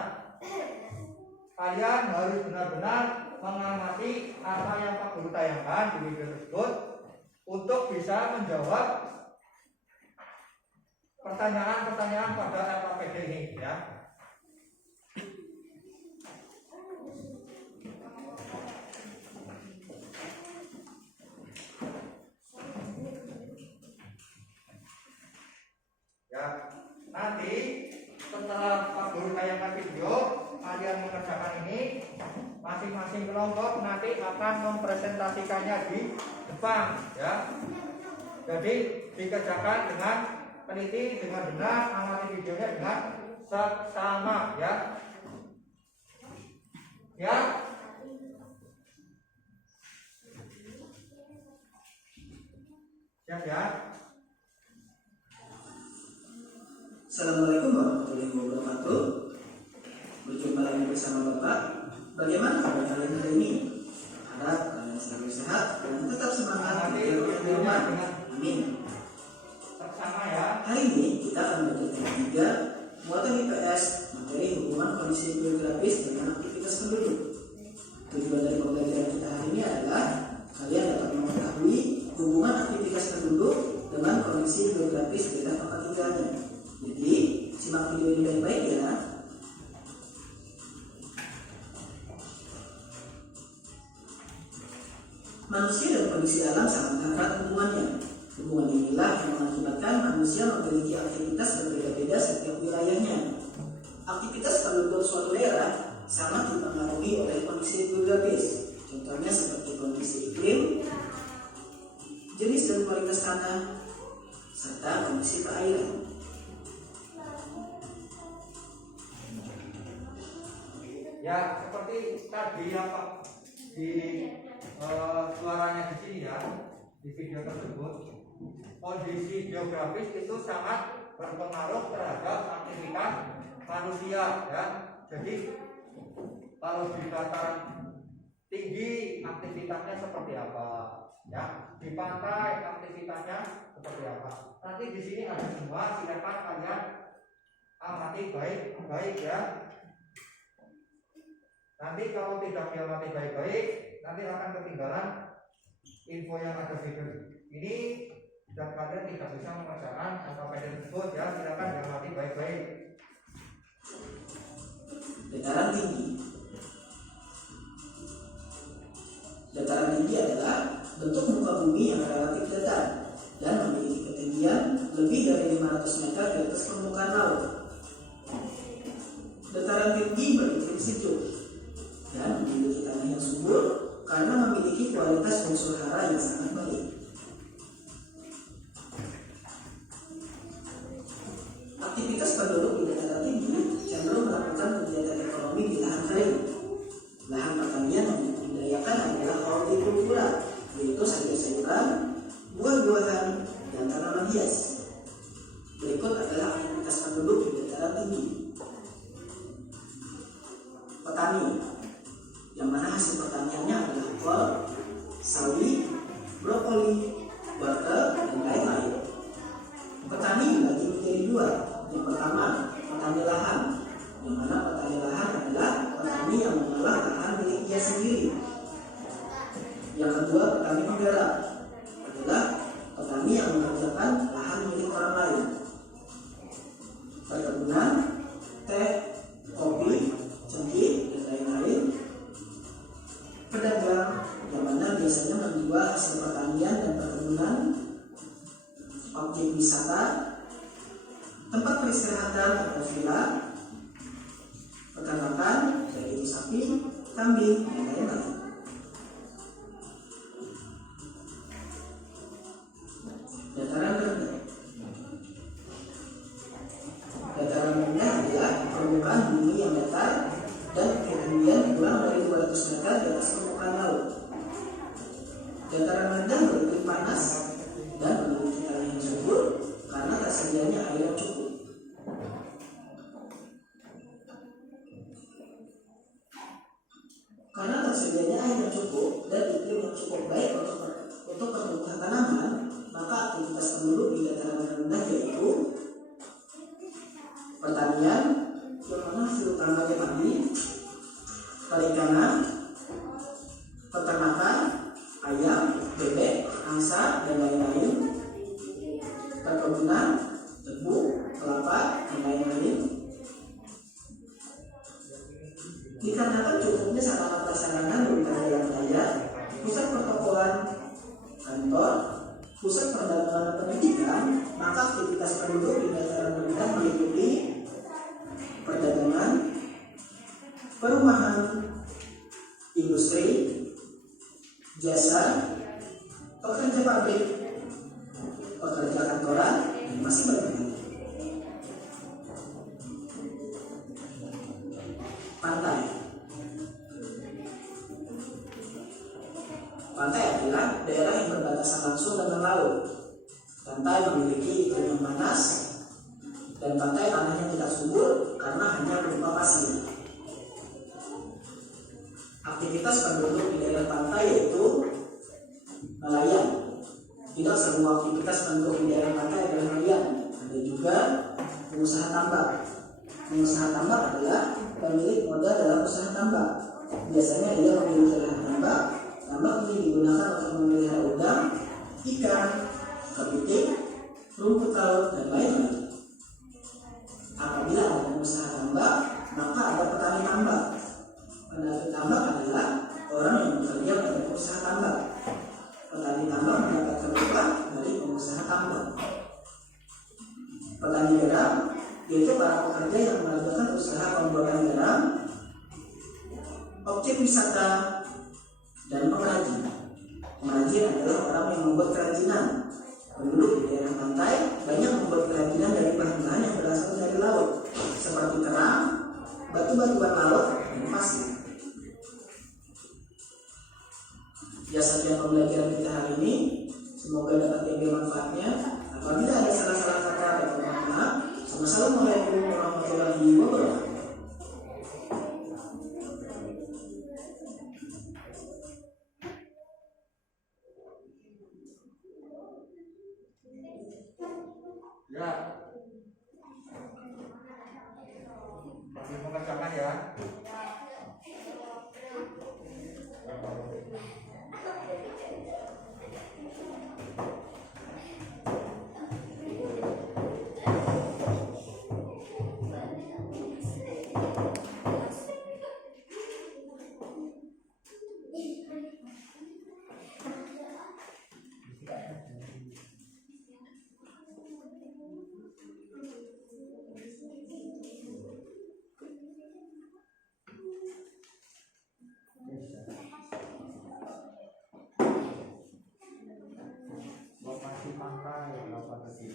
Kalian harus benar-benar mengamati apa yang Pak Guru tayangkan di video tersebut untuk bisa menjawab pertanyaan-pertanyaan pada LKPD ini ya. Ya, nanti setelah Pak Guru tayangkan video, kalian mengerjakan ini, masing-masing kelompok nanti akan mempresentasikannya di depan ya. Jadi dikerjakan dengan teliti, dengan benar, amati videonya dengan seksama ya. Ya. Siap ya. Assalamualaikum warahmatullahi wabarakatuh. Berjumpa lagi bersama Bapak. Bagaimana kabar kalian hari ini? Harap kalian selalu sehat dan tetap semangat di rumah. Amin. Sama ya. Hari ini kita akan belajar 3 muatan IPS materi hubungan kondisi geografis dengan aktivitas penduduk. Tujuan dari pembelajaran kita hari ini adalah kalian dapat mengetahui hubungan aktivitas penduduk dengan kondisi geografis daerah tempat tinggalnya. Jadi, simak video ini baik-baik ya. Manusia dan kondisi alam sangat erat hubungannya. Hubungan inilah yang mengakibatkan manusia memiliki aktivitas berbeda-beda setiap wilayahnya. Aktivitas penduduk suatu daerah sangat dipengaruhi oleh kondisi geografis. Contohnya seperti kondisi iklim, jenis dan kualitas tanah, serta kondisi perairan. Ya, seperti tadi ya Pak di suaranya di sini ya, di video tersebut, kondisi geografis itu sangat berpengaruh terhadap aktivitas manusia ya. Jadi kalau di dataran tinggi aktivitasnya seperti apa ya, di pantai aktivitasnya seperti apa. Nanti di sini ada semua, silakan kalian amati baik-baik ya. Nanti kalau tidak diamati baik-baik, nanti akan ketinggalan info yang ada video ini dan kalian tidak bisa mengerjakan LKPD tersebut ya. Silakan diamati baik-baik. Dataran tinggi. Dataran tinggi adalah bentuk muka bumi yang relatif datar dan memiliki ketinggian lebih dari 500 meter di atas permukaan laut. Dataran tinggi beriklim sejuk dan memiliki tanah yang subur karena memiliki kualitas unsur hara yang sangat baik. Aktivitas penduduk di dataran tinggi cenderung melakukan kegiatan ekonomi di lahan kering. Lahan pertanian yang dibudidayakan adalah hortikultura, yaitu sayur-sayuran, buah-buahan, dan tanaman hias. Berikut adalah aktivitas penduduk di dataran tinggi. Petani, yang mana hasil pertaniannya adalah kol, sawi, brokoli, wortel, dan lain-lain. Petani dibagi menjadi 2. Yang pertama, petani lahan, yang mana petani lahan adalah petani yang mengolah lahan milik ia sendiri. Yang kedua, petani penggarap adalah petani yang mengerjakan lahan milik orang lain. Perkebunan, teh, kopi, cengkeh, dan lain-lain. Pedagang, yang mana biasanya menjual hasil pertanian dan perkebunan. Objek wisata, tempat peristirahatan atau villa, peternakan, yaitu sapi, kambing, dan lain-lain. kurang dari 200 meter di atas permukaan laut. Dataran rendah beriklim panas dan memiliki tanah yang subur karena tersedianya air yang cukup. Karena tersedianya air yang cukup dan iklim yang cukup baik untuk pertumbuhan tanaman, maka aktivitas penduduk di dataran rendah yaitu pertanian, hasil tambaknya padi, perikanan, peternakan, ayam, bebek, angsa, dan lain-lain, perkebunan, tebu, kelapa, dan lain-lain. Dikarenakan cukupnya sarana prasarana berupa jalan raya, pusat pertokoan, kantor, pusat perdagangan dan pendidikan, maka aktivitas penduduk di dataran rendah meliputi perdagangan, perumahan, industri, jasa, pekerja pabrik, pekerja kantoran, dan masih banyak lagi. Pantai. Pantai adalah daerah yang berbatasan langsung dengan laut. Pantai memiliki iklim yang panas dan pantai tanahnya tidak subur karena hanya berupa pasir. Aktivitas penduduk di daerah pantai yaitu nelayan. Tidak semua aktivitas penduduk di daerah pantai adalah nelayan. Ada juga pengusaha tambak. Pengusaha tambak adalah pemilik modal dalam usaha tambak. Biasanya dia memiliki lahan tambak. Tambak ini digunakan untuk memelihara udang, ikan, kepiting, rumput laut, dan lain-lain. Apabila ada pengusaha tambak, maka ada petani tambak. Petani tambak adalah orang yang bekerja pada pengusaha tambak. Petani tambak mendapatkan upah dari pengusaha tambak. Petani garam yaitu para pekerja yang melakukan usaha pembuatan garam, objek wisata, dan pengrajin. Pengrajin adalah orang yang membuat kerajinan. Penduduk di daerah pantai banyak membuat kerajinan dari bahan-bahan yang berasal dari laut, seperti kerang, batu-batuan laut, dan pasir. Ya, sekian pembelajaran kita hari ini. Semoga dapat diambil manfaatnya. Apabila ada salah-salah kata atau mohon maaf. Assalamualaikum warahmatullahi wabarakatuh. Ya, masih mengerjakan ya. Lokasi pantai Labuan Regis.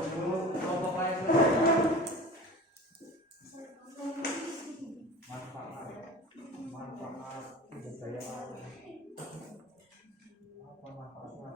Tunggu kelompok lain selesai. Manfaat budaya alam. Apa manfaatnya?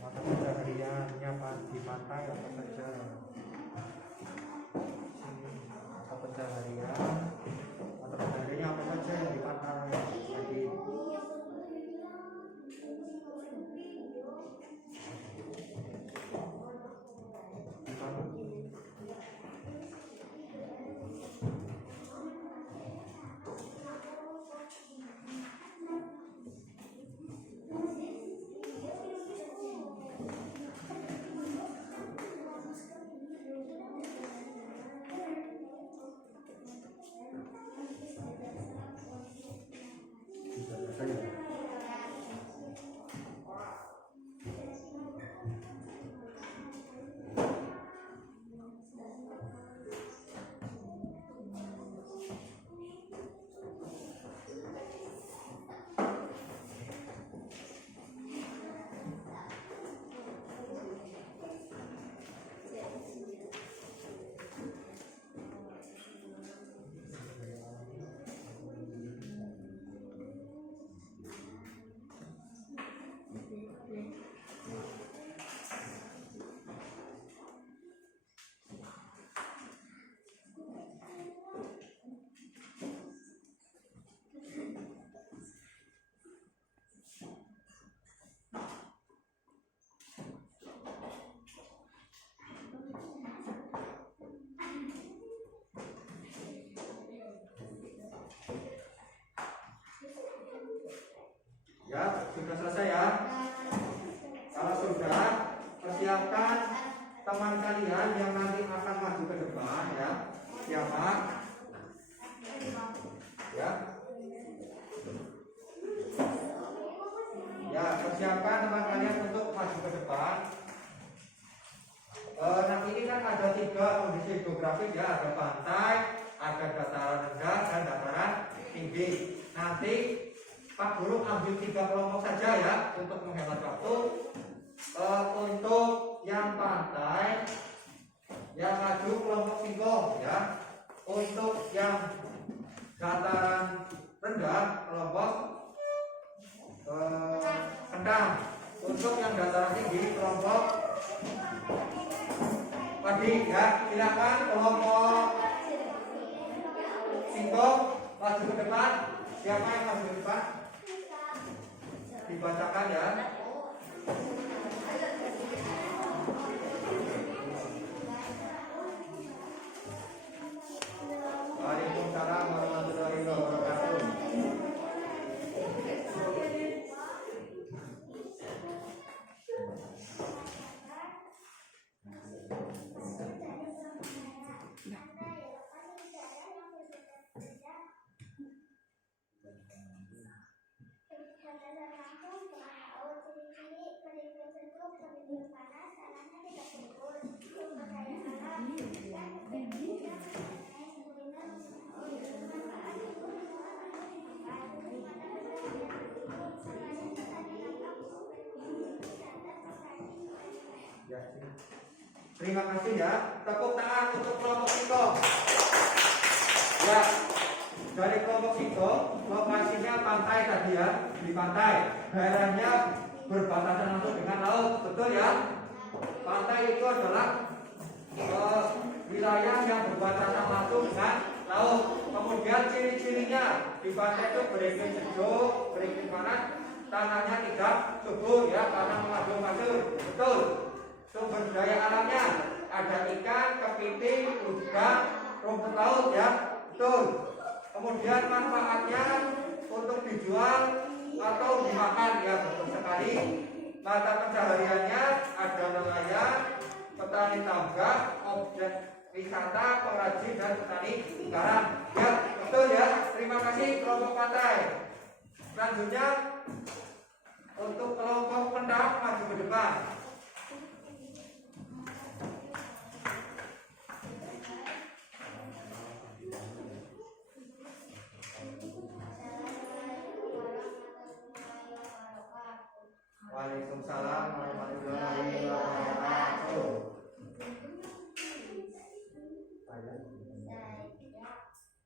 Mata pencahariannya di pantai apa saja? Mata pencaharian, mata pencahariannya apa saja yang di pantai? Jadi di pantai. geografis ya, ada pantai, ada dataran rendah dan dataran tinggi. Nanti Pak Guru ambil 3 kelompok saja ya untuk menghemat waktu. Untuk yang pantai yang maju kelompok singkong ya. Untuk yang dataran rendah kelompok kendang. Untuk yang dataran tinggi kelompok padi ya. Silakan kelompok singkong maju ke depan. Siapa yang maju ke depan? Dibacakan ya. Waalaikumsalam warahmatullahi wabarakatuh. Terima kasih ya. Tepuk tangan untuk kelompok singkong. Ya, dari kelompok singkong lokasinya pantai tadi ya, di pantai. Daerahnya berbatasan langsung dengan laut, betul ya? Pantai itu adalah wilayah yang berbatasan langsung dengan laut. Kemudian ciri-cirinya di pantai itu beriklim sejuk, beriklim panas, tanahnya tidak subur ya karena mengandung pasir, betul. Sumber daya alamnya ada ikan, kepiting, udang, rumput laut ya, betul. Kemudian manfaatnya untuk dijual atau dimakan ya, betul sekali. Mata pencahariannya ada nelayan, petani tambak, objek wisata, pengrajin dan petani garam ya, betul ya. Terima kasih kelompok pantai. Selanjutnya untuk kelompok kendang maju ke depan. Waalaikumsalam warahmatullahi wabarakatuh.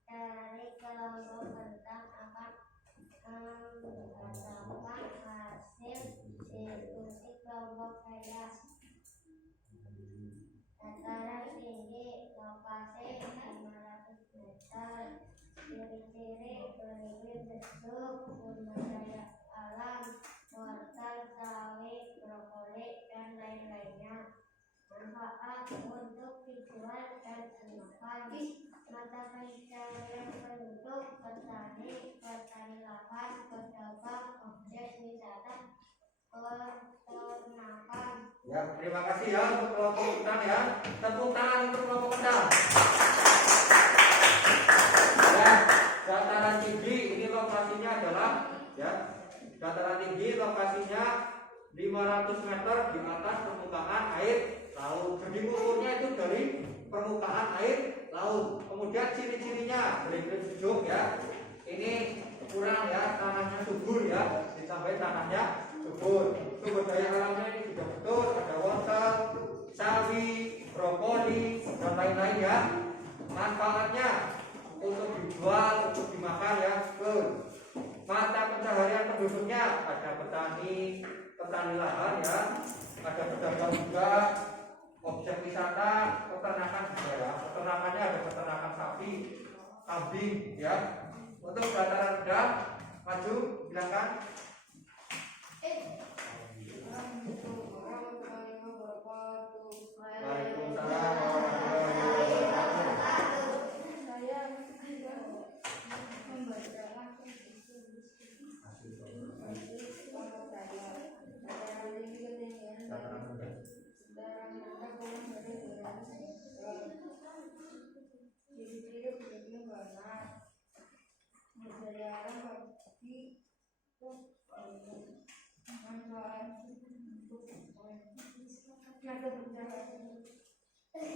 Dari kelompok tentang akan menghasilkan hasil diskusi kelompok saya. Dataran tinggi lokasi 500 meter. Ciri-ciri beriklim sejuk, sumber daya alam, wortel, sawi, brokoli, dan lain-lainnya. Manfaat untuk dijual dan dimakan. Mata pencaharian penduduk, petani, petani lahan, pedagang, objek wisata, peternakan. Ya, terima kasih ya untuk kelompok kendang ya. Tepuk tangan untuk kelompok kendang. Ya, dataran tinggi ini lokasinya adalah ya, dataran tinggi lokasinya 500 meter di atas permukaan air laut. Jadi ukurnya itu dari permukaan air laut. Kemudian ciri-cirinya beriklim sejuk ya. Ini kurang ya, tanahnya subur ya, ditambah tanahnya subur. Sumber daya alamnya ini juga betul, ada wortel, sawi, brokoli dan lain-lain ya. Manfaatnya untuk dijual, untuk dimakan ya, betul. Mata pencaharian penduduknya ada petani lahan ya, ada pedagang juga, objek wisata, peternakan juga ya. Peternakannya ada peternakan sapi, kambing ya. Untuk dataran rendah maju, silakan. Waalaikumsalam warahmatullahi wabarakatuh. Saya membacakan Saya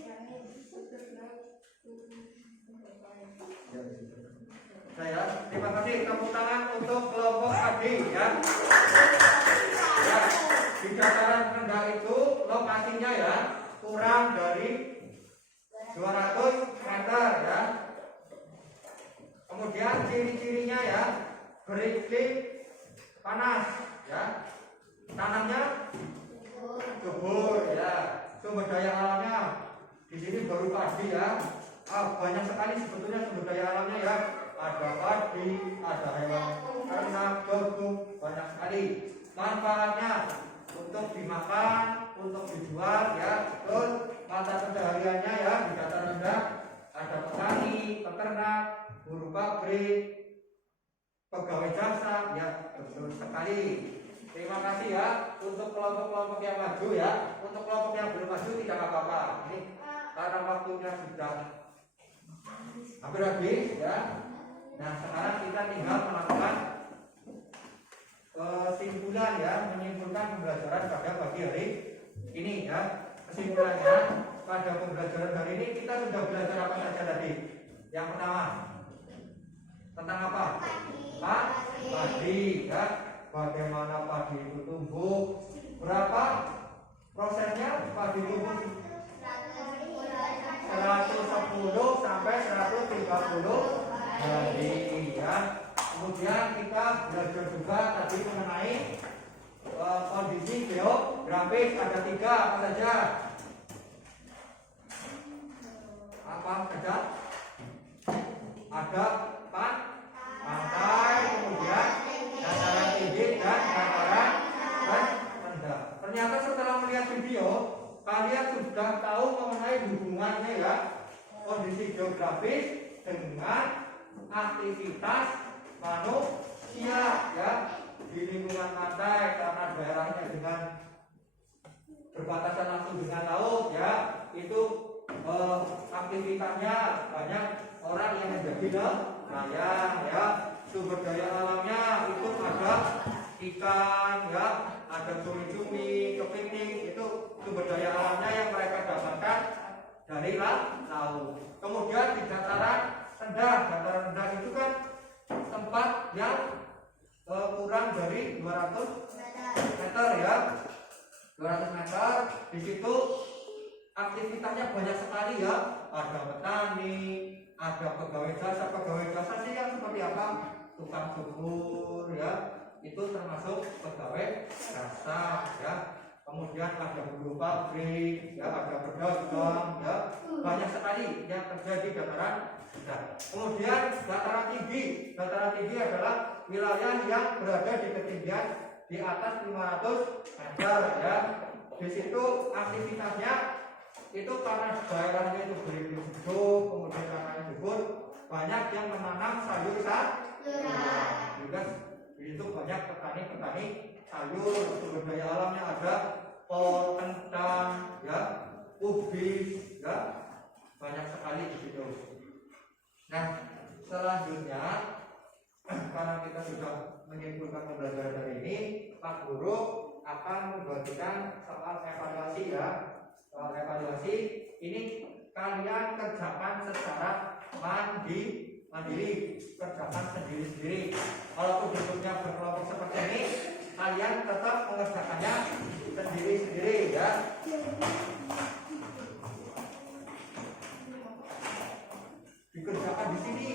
terima kasih, tepuk tangan untuk kelompok tadi ya. Ya, di dataran rendah itu lokasinya ya kurang dari 200 meter ya. Kemudian ciri-cirinya ya beriklim panas ya. Tanahnya subur ya. Sumber daya alamnya di sini baru padi ya. Banyak sekali sebetulnya sumber daya alamnya ya. Ada padi, ada hewan ternak, jagung, banyak sekali. Manfaatnya untuk dimakan, untuk dijual ya. Terus mata pencahariannya ya di dataran rendah ada petani, peternak, buruh pabrik, pegawai jasa ya, betul sekali. Terima kasih ya untuk kelompok-kelompok yang maju ya. Untuk kelompok yang belum maju tidak apa-apa. Ini karena waktunya sudah hampir habis ya. Nah sekarang kita tinggal melakukan kesimpulan ya, menyimpulkan pembelajaran pada pagi hari ini ya. Kesimpulannya pada pembelajaran hari ini kita sudah belajar apa saja tadi? Yang pertama tentang apa? Padi ya. Bagaimana padi itu tumbuh? Berapa prosesnya padi tumbuh? 110 sampai 130 hari ya. Kemudian kita belajar juga tadi mengenai kondisi geografis, ada 3 apa saja? Apa saja? Ada pantai, kemudian dataran tinggi dan dataran rendah. Ternyata setelah melihat video, kalian sudah tahu mengenai hubungannya ya kondisi geografis dengan aktivitas manusia ya di lingkungan pantai, karena daerahnya dengan berbatasan langsung dengan laut ya, itu aktivitasnya banyak orang yang menjadi nelayan ya. Sumber daya alamnya itu ada ikan ya, ada cumi-cumi, kepiting, itu sumber daya alamnya yang mereka dapatkan dari laut. Kemudian di dataran rendah itu kan tempat yang kurang dari 200 meter ya. 200 meter di situ aktivitasnya banyak sekali ya. Ada petani, ada pegawai jasa. Pegawai jasa sih yang seperti apa? Tukang cukur ya, itu termasuk pegawai jasa ya. Kemudian ada buruh pabrik ya, ada pedagang ya, banyak sekali yang terjadi di dataran rendah. Kemudian dataran tinggi adalah wilayah yang berada di ketinggian di atas 500 meter ya. Di situ aktivitasnya itu karena daerahnya itu beriklim sejuk, kemudian tanahnya subur, banyak yang menanam sayur-sayuran. Juga di situ banyak petani sayur, sumber daya alamnya ada kol, kentang, ya, ubi, ya, banyak sekali di situ. Nah, selanjutnya karena kita sudah menyimpulkan pembelajaran hari ini, Pak Guru akan membagikan soal evaluasi ya. Soal evaluasi ini kalian kerjakan secara mandiri, kerjakan sendiri-sendiri. Kalau bentuknya berkelompok seperti ini, kalian tetap mengerjakannya sendiri-sendiri ya. Dikerjakan di sini.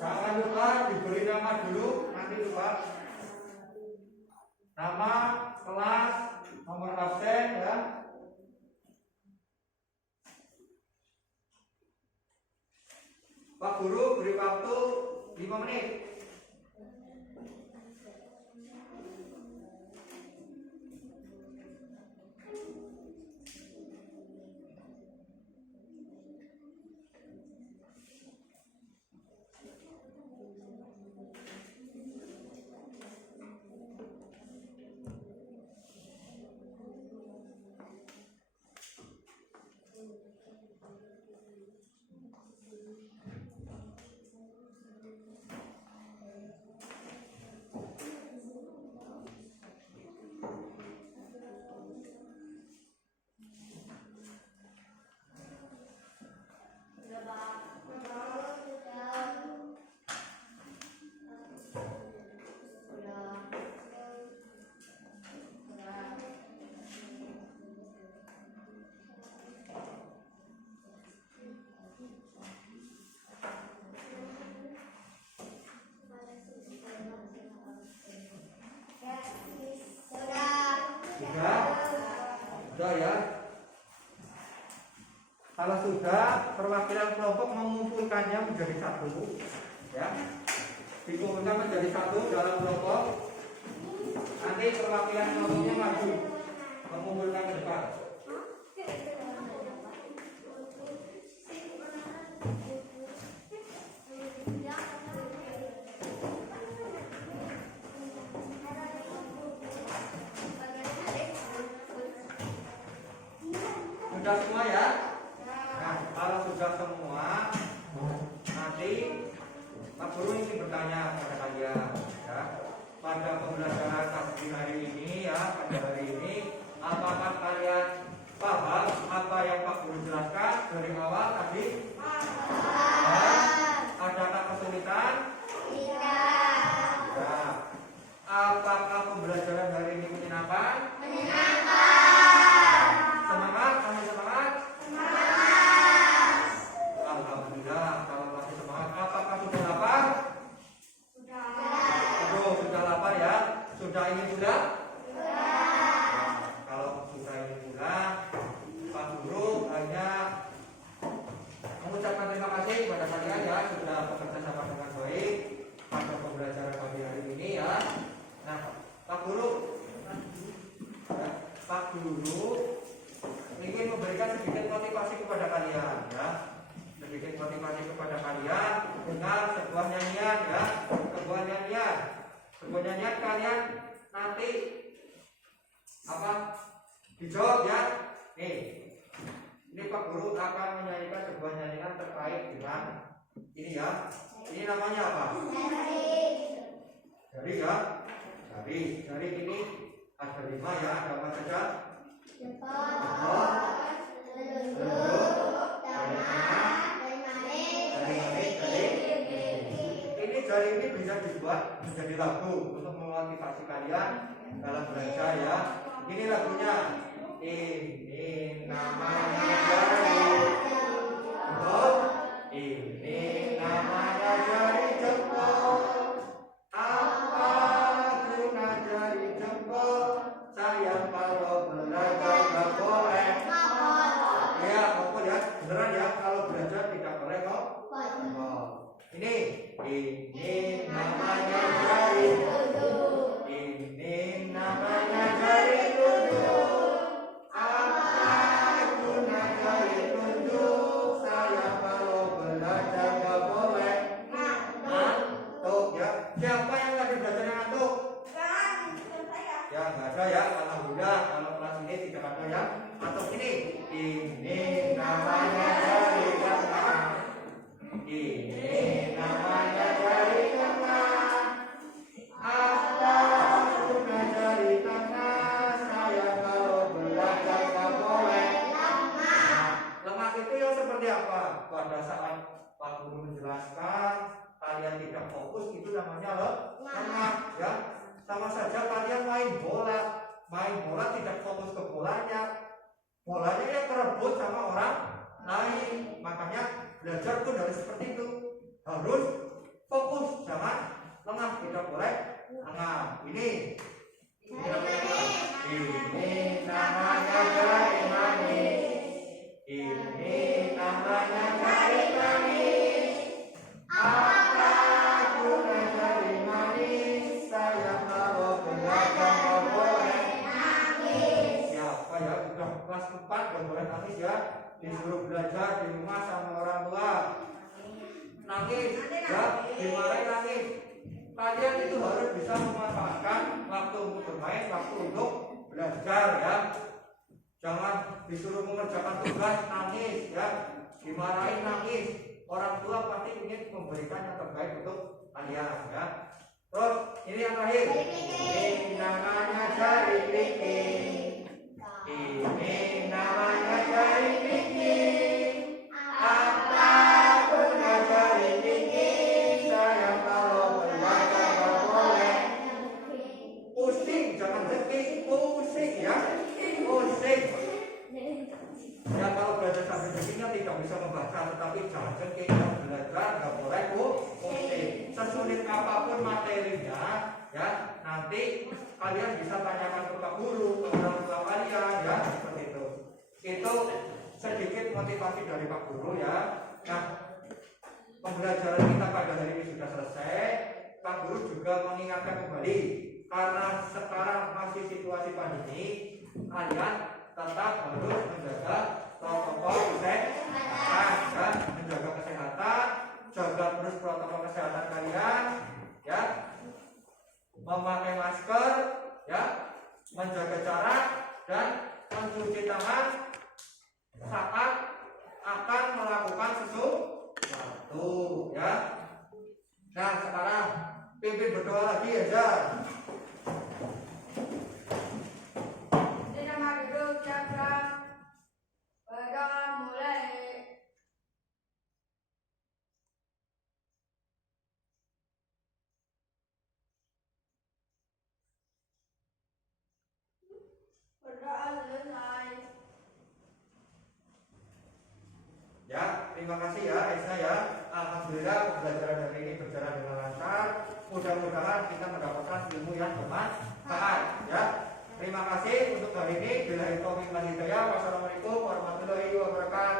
Jangan lupa diberi nama dulu, nanti lupa nama, kelas, nomor absen ya. Pak Guru beri waktu 5 menit. sudah ya. Kalau sudah, perwakilan kelompok mengumpulkannya menjadi satu, ya, dikumpulkan menjadi satu dalam kelompok. Nanti perwakilan kelompoknya maju mengumpulkan ke depan. Sudah semua ya? Nah, kalau sudah semua, nanti Pak Guru ingin bertanya kepada kalian, ya, pada pembelajaran tasbih hari ini, ya, pada hari ini, apakah kalian paham apa yang Pak Guru jelaskan dari awal tadi? Adakah kesulitan? Tidak. Nah, apakah pembelajaran hari ini menyenangkan? Semangat, kami semangat. Alhamdulillah, kalau masih semangat. Apakah sudah lapar? Sudah lapar ya? Sudah ingin pulang? Nah, kalau sudah ingin pulang, Pak Guru hanya mengucapkan terima kasih kepada kalian ya, sudah bekerja sama dengan baik pada pembelajaran pagi hari ini ya. Nah, Pak Guru ingin memberikan sedikit motivasi kepada kalian ya, sedikit motivasi kepada kalian dengan sebuah nyanyian ya, sebuah nyanyian kalian nanti apa dijawab ya. Nih, ini Pak Guru akan menyanyikan sebuah nyanyian terkait dengan ini ya. Ini namanya apa? Jari ya. Jari ini ada 5 ya. Ada apa saja? Ini jari ini bisa dibuat menjadi lagu untuk memotivasi kalian dalam belajar ya. Ini lagunya. Ini namanya jari jempol. Ini namanya jari jempol. Apa guna jari jempol? Sayang kalau belajar nggak boleh. Ya, pokok ya, beneran ya. Kalau belajar tidak boleh kok. Ini namanya jari. Ini namanya jari tunjuk. Apa guna jari tunjuk? Sayang kalau belajar nggak boleh. Ngantuk ya. Siapa yang lagi belajar yang ngantuk? Ya nggak ada ya, alhamdulillah kalau kelas ini tidak ada ya. Atau ini namanya jari tengah. Ini namanya jari tengah. Apa guna jari tengah? Sayang kalau belajar nggak boleh. Lemah itu yang seperti apa? Pada saat Pak Guru menjelaskan kalian tidak fokus, itu namanya lemah ya. Sama saja kalian main bola tidak fokus ke bolanya ya kerebut sama orang lain. Makanya belajar pun harus seperti itu, harus fokus, jangan lengah, tidak boleh lengah. Ini namanya jari manis. Ini namanya jari manis. Apa guna jari manis? Sayang kalau belajar nggak boleh nangis. Ya, apa ya? Sudah kelas 4 nggak boleh nangis ya. Disuruh belajar di rumah sama orang tua. Nangis, ya, dimarahin nangis. Kalian itu harus bisa memanfaatkan waktu untuk bermain, waktu untuk belajar ya. Jangan disuruh mengerjakan tugas nangis ya, dimarahin nangis. Orang tua pasti ingin memberikan yang terbaik untuk kalian ya. Terus ini yang terakhir. Ini namanya jari kelingking. Ini namanya jari kelingking. Apa guna jari kelingking? Sayang kalau belajar nggak boleh pusing, jangan jengking, pusing ya, pusing. Ya kalau belajar sambil jengkingnya tidak bisa membaca, tetapi jangan jengking. Belajar nggak boleh pusing. Sesulit apapun materinya, ya nanti kalian bisa tanyakan ke Pak Guru, ke orang tua kalian, ya seperti itu. Itu sedikit motivasi dari Pak Guru ya. Nah, pembelajaran kita pada hari ini sudah selesai. Pak Guru juga mengingatkan kembali, karena sekarang masih situasi pandemi, kalian tetap harus menjaga protokol kesehatan, ya, menjaga kesehatan, jaga terus protokol kesehatan kalian, ya, memakai masker, ya, menjaga jarak dan mencuci tangan saat akan melakukan sesuatu, ya. Nah, sekarang pimpin berdoa lagi aja. Di nama duduk cakra berdoa mulai. Berdoa selesai. Ya, terima kasih ya Aisyah ya. Alhamdulillah pembelajaran hari ini berjalan dengan lancar. Mudah-mudahan kita mendapatkan ilmu yang bermanfaat ya. Terima kasih untuk hari ini. Billahi taufiq wal hidayah. Wassalamualaikum warahmatullahi wabarakatuh.